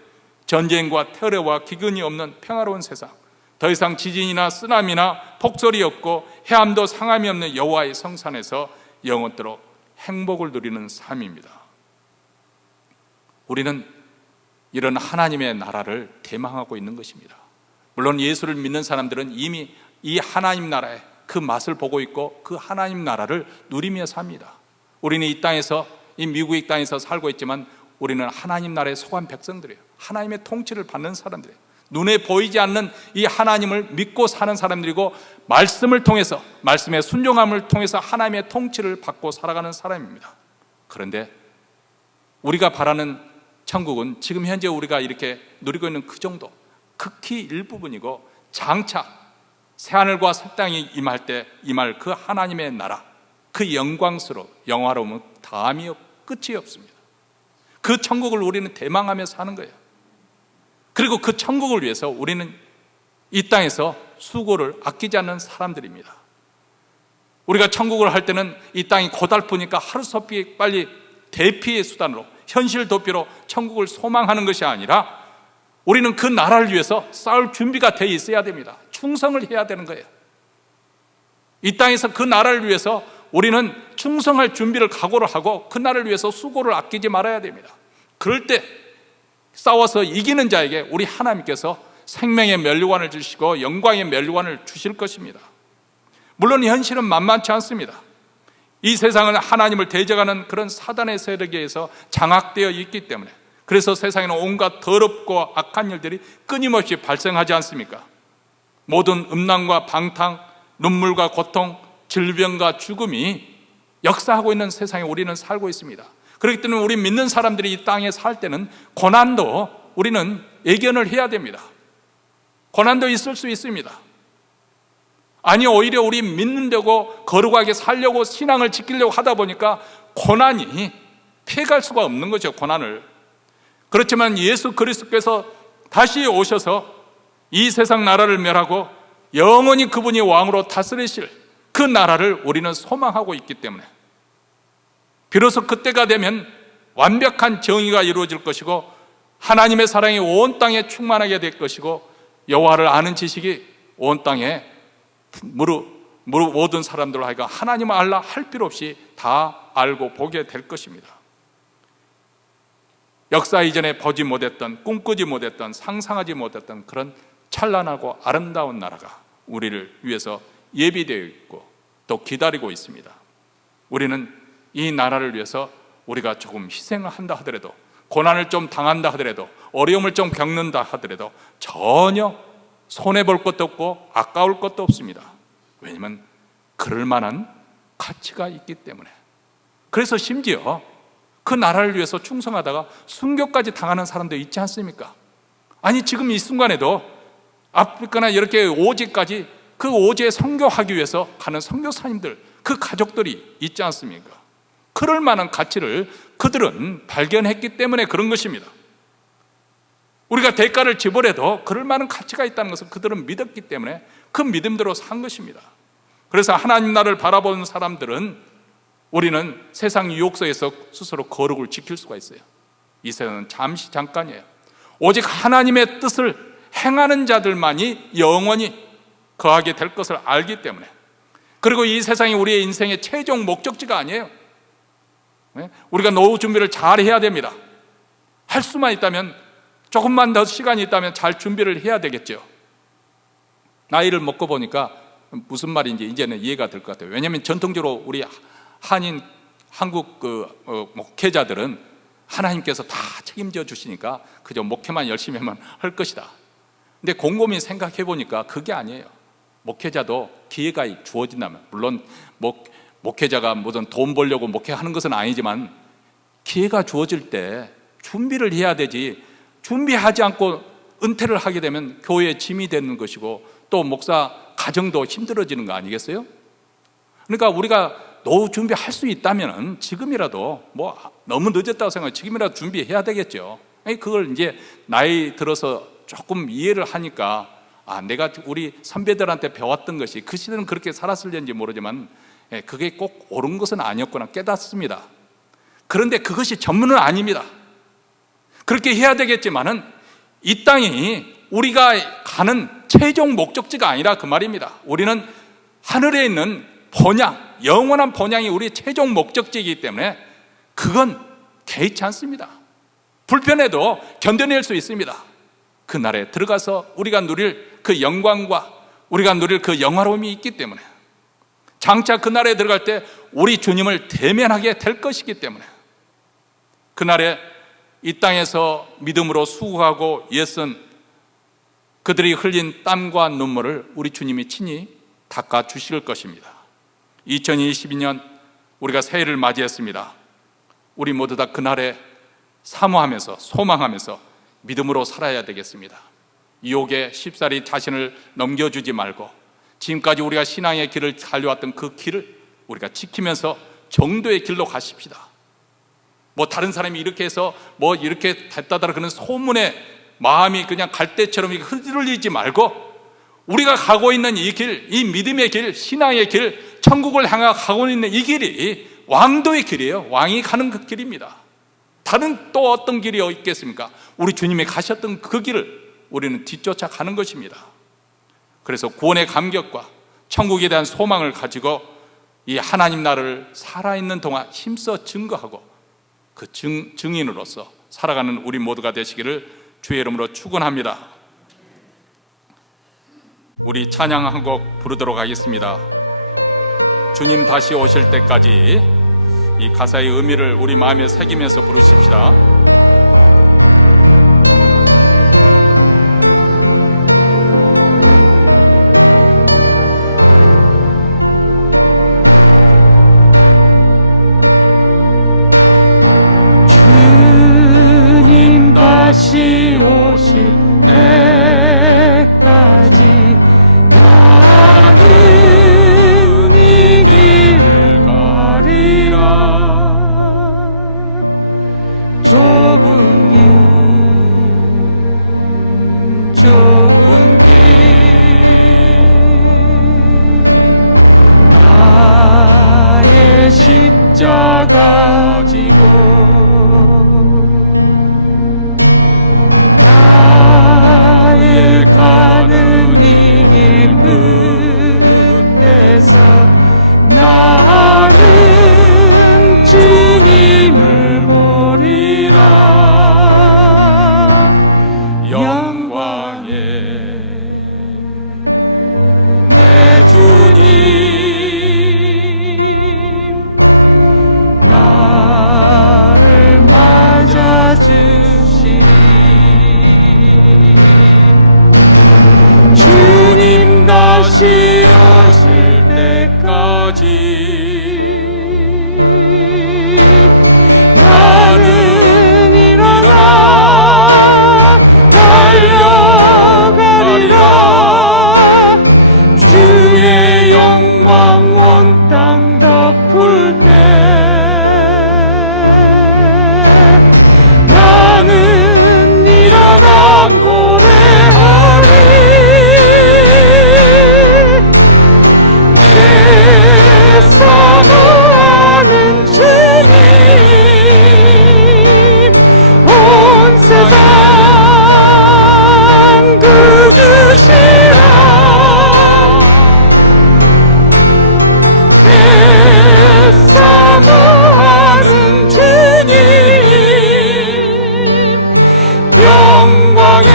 전쟁과 테러와 기근이 없는 평화로운 세상, 더 이상 지진이나 쓰나미나 폭설이 없고 해함도 상함이 없는 여호와의 성산에서 영원토록 행복을 누리는 삶입니다. 우리는 이런 하나님의 나라를 대망하고 있는 것입니다. 물론 예수를 믿는 사람들은 이미 이 하나님 나라의 그 맛을 보고 있고 그 하나님 나라를 누리며 삽니다. 우리는 이 땅에서, 이 미국의 땅에서 살고 있지만 우리는 하나님 나라의 속한 백성들이에요. 하나님의 통치를 받는 사람들이에요. 눈에 보이지 않는 이 하나님을 믿고 사는 사람들이고, 말씀을 통해서, 말씀의 순종함을 통해서 하나님의 통치를 받고 살아가는 사람입니다. 그런데 우리가 바라는 천국은 지금 현재 우리가 이렇게 누리고 있는 그 정도, 극히 일부분이고, 장차 새하늘과 새 땅이 임할 때 임할 그 하나님의 나라, 그 영광스러운 영화로움은 다음이 끝이 없습니다. 그 천국을 우리는 대망하며 사는 거예요. 그리고 그 천국을 위해서 우리는 이 땅에서 수고를 아끼지 않는 사람들입니다. 우리가 천국을 할 때는 이 땅이 고달프니까 하루속히 빨리 대피의 수단으로, 현실 도피로 천국을 소망하는 것이 아니라 우리는 그 나라를 위해서 싸울 준비가 되어 있어야 됩니다. 충성을 해야 되는 거예요. 이 땅에서 그 나라를 위해서 우리는 충성할 준비를 각오를 하고 그 나라를 위해서 수고를 아끼지 말아야 됩니다. 그럴 때 싸워서 이기는 자에게 우리 하나님께서 생명의 면류관을 주시고 영광의 면류관을 주실 것입니다. 물론 현실은 만만치 않습니다. 이 세상은 하나님을 대적하는 그런 사단의 세력에 의해서 장악되어 있기 때문에, 그래서 세상에는 온갖 더럽고 악한 일들이 끊임없이 발생하지 않습니까? 모든 음란과 방탕, 눈물과 고통, 질병과 죽음이 역사하고 있는 세상에 우리는 살고 있습니다. 그렇기 때문에 우리 믿는 사람들이 이 땅에 살 때는 고난도 우리는 예견을 해야 됩니다. 고난도 있을 수 있습니다. 아니, 오히려 우리 믿는다고 거룩하게 살려고 신앙을 지키려고 하다 보니까 고난이 피해갈 수가 없는 거죠. 고난을. 그렇지만 예수 그리스도께서 다시 오셔서 이 세상 나라를 멸하고 영원히 그분이 왕으로 다스리실 그 나라를 우리는 소망하고 있기 때문에 비로소 그때가 되면 완벽한 정의가 이루어질 것이고 하나님의 사랑이 온 땅에 충만하게 될 것이고 여호와를 아는 지식이 온 땅에 모든 사람들로 하여금 하나님을 알라 할 필요 없이 다 알고 보게 될 것입니다. 역사 이전에 보지 못했던, 꿈꾸지 못했던, 상상하지 못했던 그런 찬란하고 아름다운 나라가 우리를 위해서 예비되어 있고 또 기다리고 있습니다. 우리는 이 나라를 위해서 우리가 조금 희생을 한다 하더라도, 고난을 좀 당한다 하더라도, 어려움을 좀 겪는다 하더라도 전혀 손해볼 것도 없고 아까울 것도 없습니다. 왜냐하면 그럴 만한 가치가 있기 때문에. 그래서 심지어 그 나라를 위해서 충성하다가 순교까지 당하는 사람도 있지 않습니까? 아니, 지금 이 순간에도 아프리카나 이렇게 오지까지 그 오지에 선교하기 위해서 가는 선교사님들, 그 가족들이 있지 않습니까? 그럴 만한 가치를 그들은 발견했기 때문에 그런 것입니다. 우리가 대가를 지불해도 그럴 만한 가치가 있다는 것을 그들은 믿었기 때문에 그 믿음대로 산 것입니다. 그래서 하나님 나라를 바라보는 사람들은 우리는 세상 유혹서에서 스스로 거룩을 지킬 수가 있어요. 이 세상은 잠시 잠깐이에요. 오직 하나님의 뜻을 행하는 자들만이 영원히 거하게 될 것을 알기 때문에, 그리고 이 세상이 우리의 인생의 최종 목적지가 아니에요. 우리가 노후 준비를 잘 해야 됩니다. 할 수만 있다면, 조금만 더 시간이 있다면 잘 준비를 해야 되겠죠. 나이를 먹고 보니까 무슨 말인지 이제는 이해가 될 것 같아요. 왜냐하면 전통적으로 우리 한국 목회자들은 하나님께서 다 책임져 주시니까 그저 목회만 열심히 하면 할 것이다. 근데 곰곰이 생각해 보니까 그게 아니에요. 목회자도 기회가 주어진다면, 물론 목회자가 무슨 돈 벌려고 목회하는 것은 아니지만 기회가 주어질 때 준비를 해야 되지, 준비하지 않고 은퇴를 하게 되면 교회의 짐이 되는 것이고 또 목사 가정도 힘들어지는 거 아니겠어요? 그러니까 우리가 노후 준비할 수 있다면 지금이라도, 너무 늦었다고 생각하면 지금이라도 준비해야 되겠죠. 그걸 이제 나이 들어서 조금 이해를 하니까, 내가 우리 선배들한테 배웠던 것이, 그 시대는 그렇게 살았을지 모르지만 그게 꼭 옳은 것은 아니었구나 깨닫습니다. 그런데 그것이 전문은 아닙니다. 그렇게 해야 되겠지만은 이 땅이 우리가 가는 최종 목적지가 아니라 그 말입니다. 우리는 하늘에 있는 본향, 영원한 본향이 우리의 최종 목적지이기 때문에 그건 개의치 않습니다. 불편해도 견뎌낼 수 있습니다. 그 날에 들어가서 우리가 누릴 그 영광과 우리가 누릴 그 영화로움이 있기 때문에, 장차 그 날에 들어갈 때 우리 주님을 대면하게 될 것이기 때문에, 그 날에 이 땅에서 믿음으로 수고하고 애쓴 그들이 흘린 땀과 눈물을 우리 주님이 친히 닦아 주실 것입니다. 2022년 우리가 새해를 맞이했습니다. 우리 모두 다 그날에 사모하면서 소망하면서 믿음으로 살아야 되겠습니다. 유혹에 쉽사리 자신을 넘겨주지 말고 지금까지 우리가 신앙의 길을 달려왔던 그 길을 우리가 지키면서 정도의 길로 가십시다. 다른 사람이 이렇게 해서 이렇게 됐다더라 그런 소문에 마음이 그냥 갈대처럼 흐들리지 말고, 우리가 가고 있는 이 길, 이 믿음의 길, 신앙의 길, 천국을 향해 가고 있는 이 길이 왕도의 길이에요. 왕이 가는 그 길입니다. 다른 또 어떤 길이 있겠습니까? 우리 주님이 가셨던 그 길을 우리는 뒤쫓아 가는 것입니다. 그래서 구원의 감격과 천국에 대한 소망을 가지고 이 하나님 나라를 살아있는 동안 힘써 증거하고 그 증인으로서 살아가는 우리 모두가 되시기를 주의 이름으로 축원합니다. 우리 찬양 한 곡 부르도록 하겠습니다. 주님 다시 오실 때까지 이 가사의 의미를 우리 마음에 새기면서 부르십시다. 주님 다시 오실 때까지 나는 이 길을 가리라. 좁은 길 십자가 지고 나의 가는 이 끝에서 나는 주님을 보리라. 영광의 내 주님 나를 맞아주시리. 주님 다시 오실 때까지 나는 일어나 달려가리라. 주의 영광 온 땅 덮을 때 나는 일어나 노래하리. 내 사모하는 주님 온 세상 구주시라. 내 사모하는 주님 영광의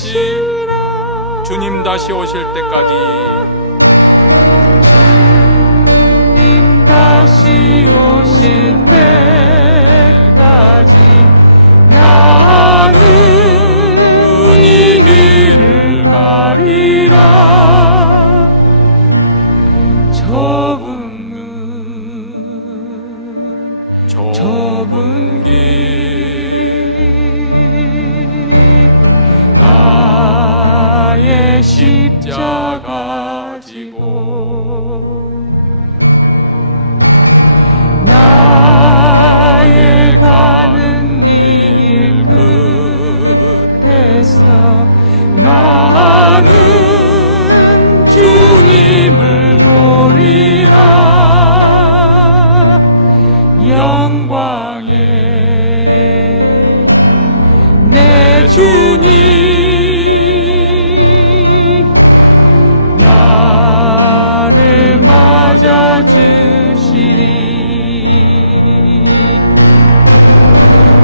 왕이시라. 주님 다시 오실 때까지 주님 다시 오실 때까지 나는 이 길을 가리라. 좁은 길 나의 십자가 지고 나의 가는 일 끝에서 나는 주님을 보리라. 영광의 내 주님 나를 맞아주시리.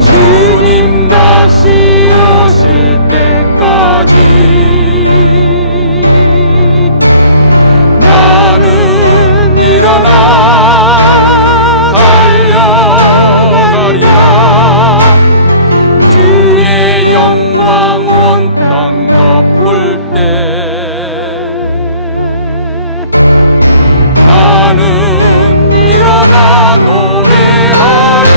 주님 다시 오실 때까지 나는 일어나 달려가리라. 주의 영광 온 땅 덮을 때 나는 일어나 노래하리.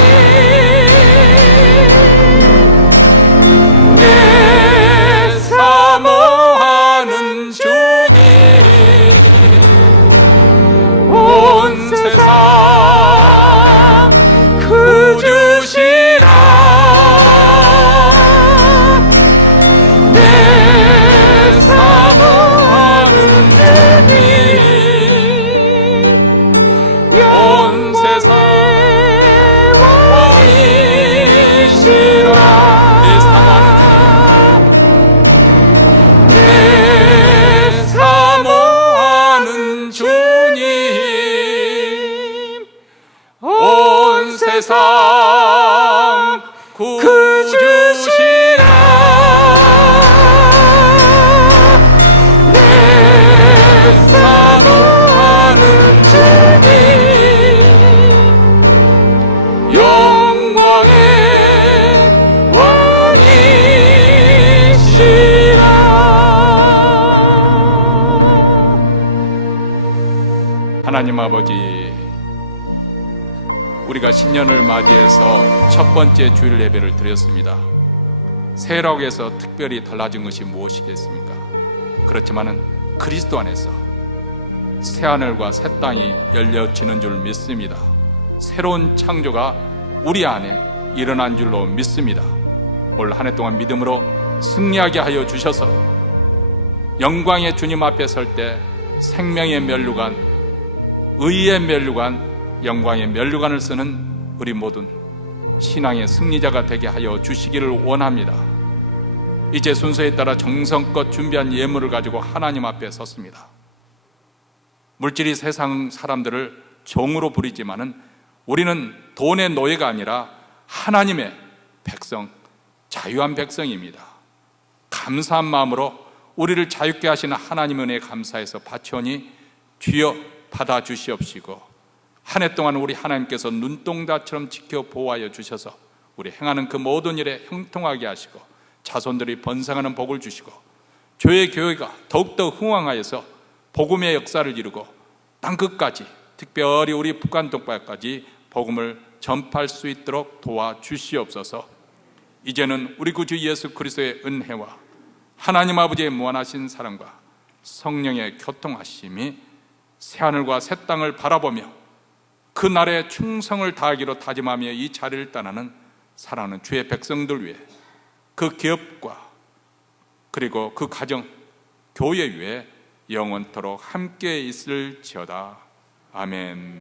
내 사모하는 주님 온 세상 구주시라. 내 사모하는 주님 온 세상 왕이시라. 내 사모하는 주님 온 세상 구주시라. 내 사모하는 주님 영광의 왕이시라. 하나님 아버지, 우리가 신년을 맞이해서 첫 번째 주일 예배를 드렸습니다. 새해라고 해서 특별히 달라진 것이 무엇이겠습니까? 그렇지만은 그리스도 안에서 새하늘과 새 땅이 열려지는 줄 믿습니다. 새로운 창조가 우리 안에 일어난 줄로 믿습니다. 올 한 해 동안 믿음으로 승리하게 하여 주셔서 영광의 주님 앞에 설 때 생명의 면류관 의의 면류관, 영광의 면류관을 쓰는 우리 모든 신앙의 승리자가 되게 하여 주시기를 원합니다. 이제 순서에 따라 정성껏 준비한 예물을 가지고 하나님 앞에 섰습니다. 물질이 세상 사람들을 종으로 부리지만은 우리는 돈의 노예가 아니라 하나님의 백성, 자유한 백성입니다. 감사한 마음으로 우리를 자유케 하시는 하나님의 은혜에 감사해서 바치오니 주여 받아 주시옵시고, 한 해 동안 우리 하나님께서 눈동자처럼 지켜 보호하여 주셔서 우리 행하는 그 모든 일에 형통하게 하시고 자손들이 번성하는 복을 주시고 교회 교회가 더욱더 흥왕하여서 복음의 역사를 이루고 땅끝까지, 특별히 우리 북한 동바까지 복음을 전파할 수 있도록 도와주시옵소서. 이제는 우리 구주 예수 그리스도의 은혜와 하나님 아버지의 무한하신 사랑과 성령의 교통하심이 새하늘과 새 땅을 바라보며 그 날에 충성을 다하기로 다짐하며 이 자리를 떠나는 사랑하는 주의 백성들 위해, 그 기업과 그리고 그 가정, 교회 위에 영원토록 함께 있을지어다. 아멘.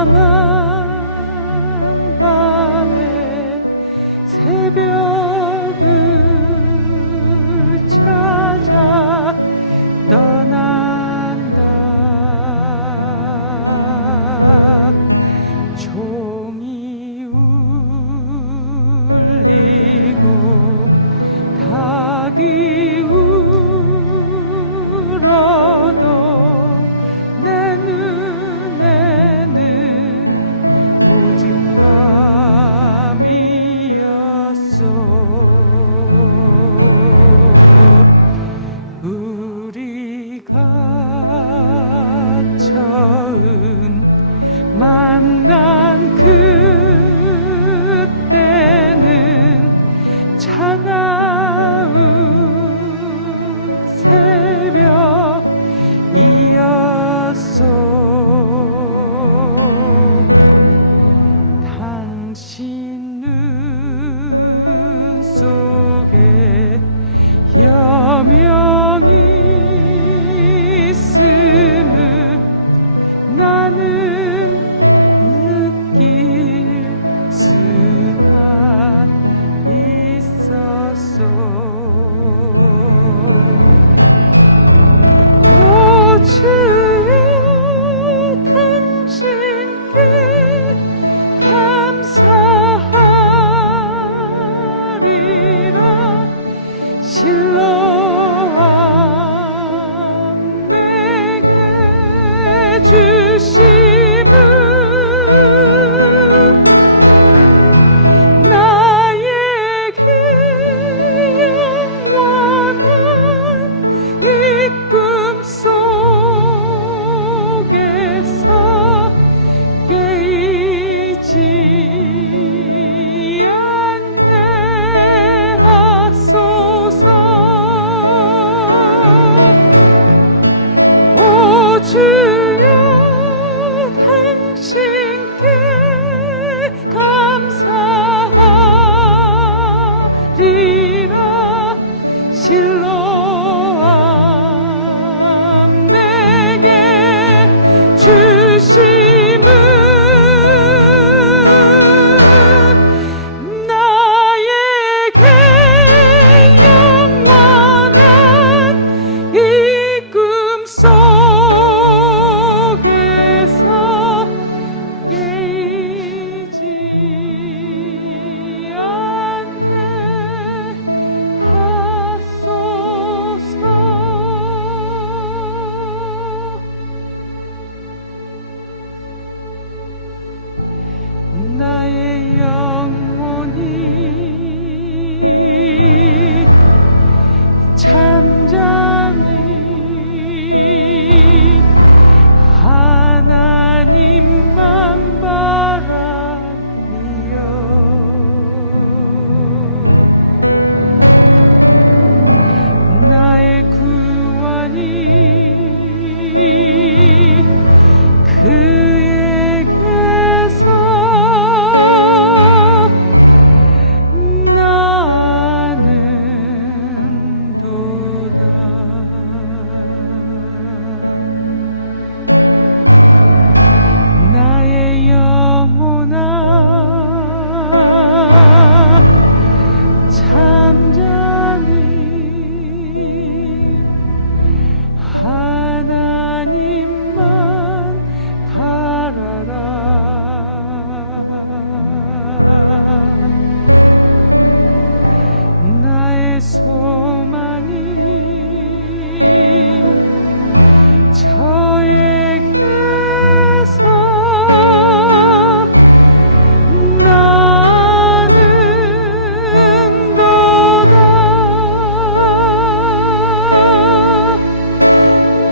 캄캄한 밤에 새벽을 찾아 떠난다. 종이 울리고 닭이 울어도 내 눈에는 오직 밤이었어. 우리가 처음 만난 그때는 차가운 새벽이었어. 당신 눈 속에 여명이 있음을 나는 느낄 수가 있었어. 오 주여, 당신께 감사하리라. 실로암 내게 주심은 나에게 영원한 이 꿈속에서 깨이지 않게 하소서. 오 주여, 나의 영혼이 잠잠히 하나님만 바라며 나의 구원이 그에게서 나는도다. 나의 영혼아 잠잠히 하나님만 바라라. 나의 소망이 저에게서 나는도다.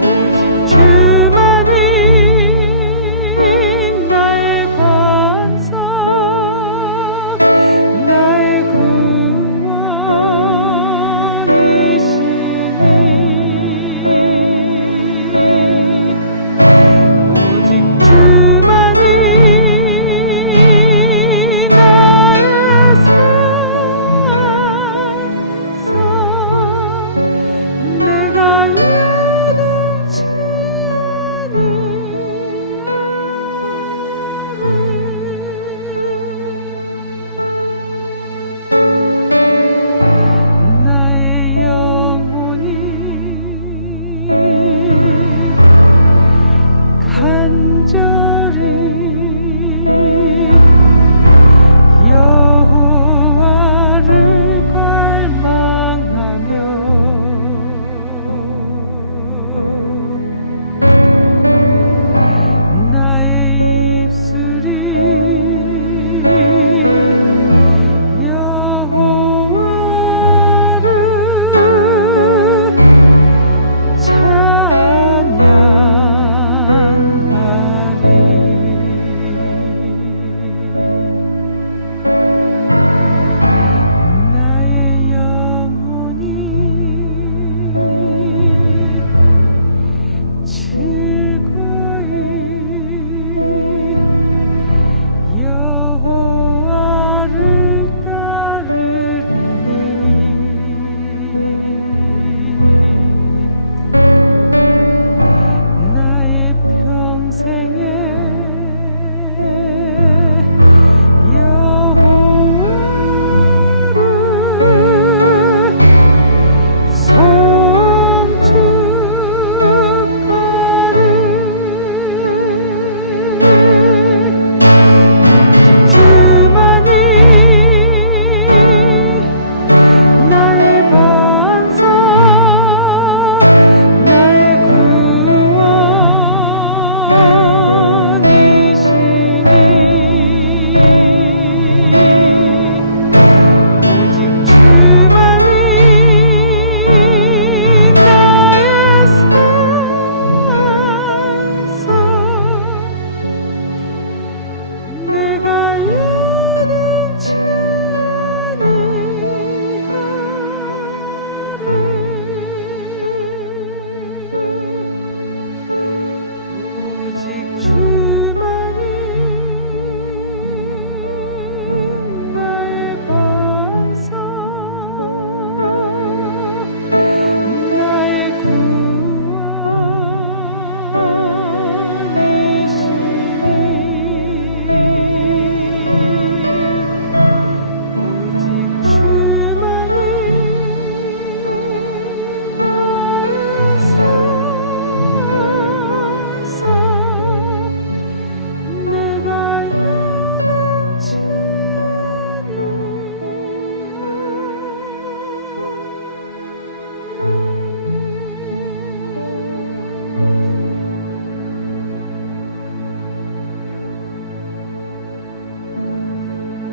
오직 주만이 나의 반석, 나의 구원이시니 오직 주만이 나의 산성, 내가 요동치 아니하리. 나의 영혼이 간절히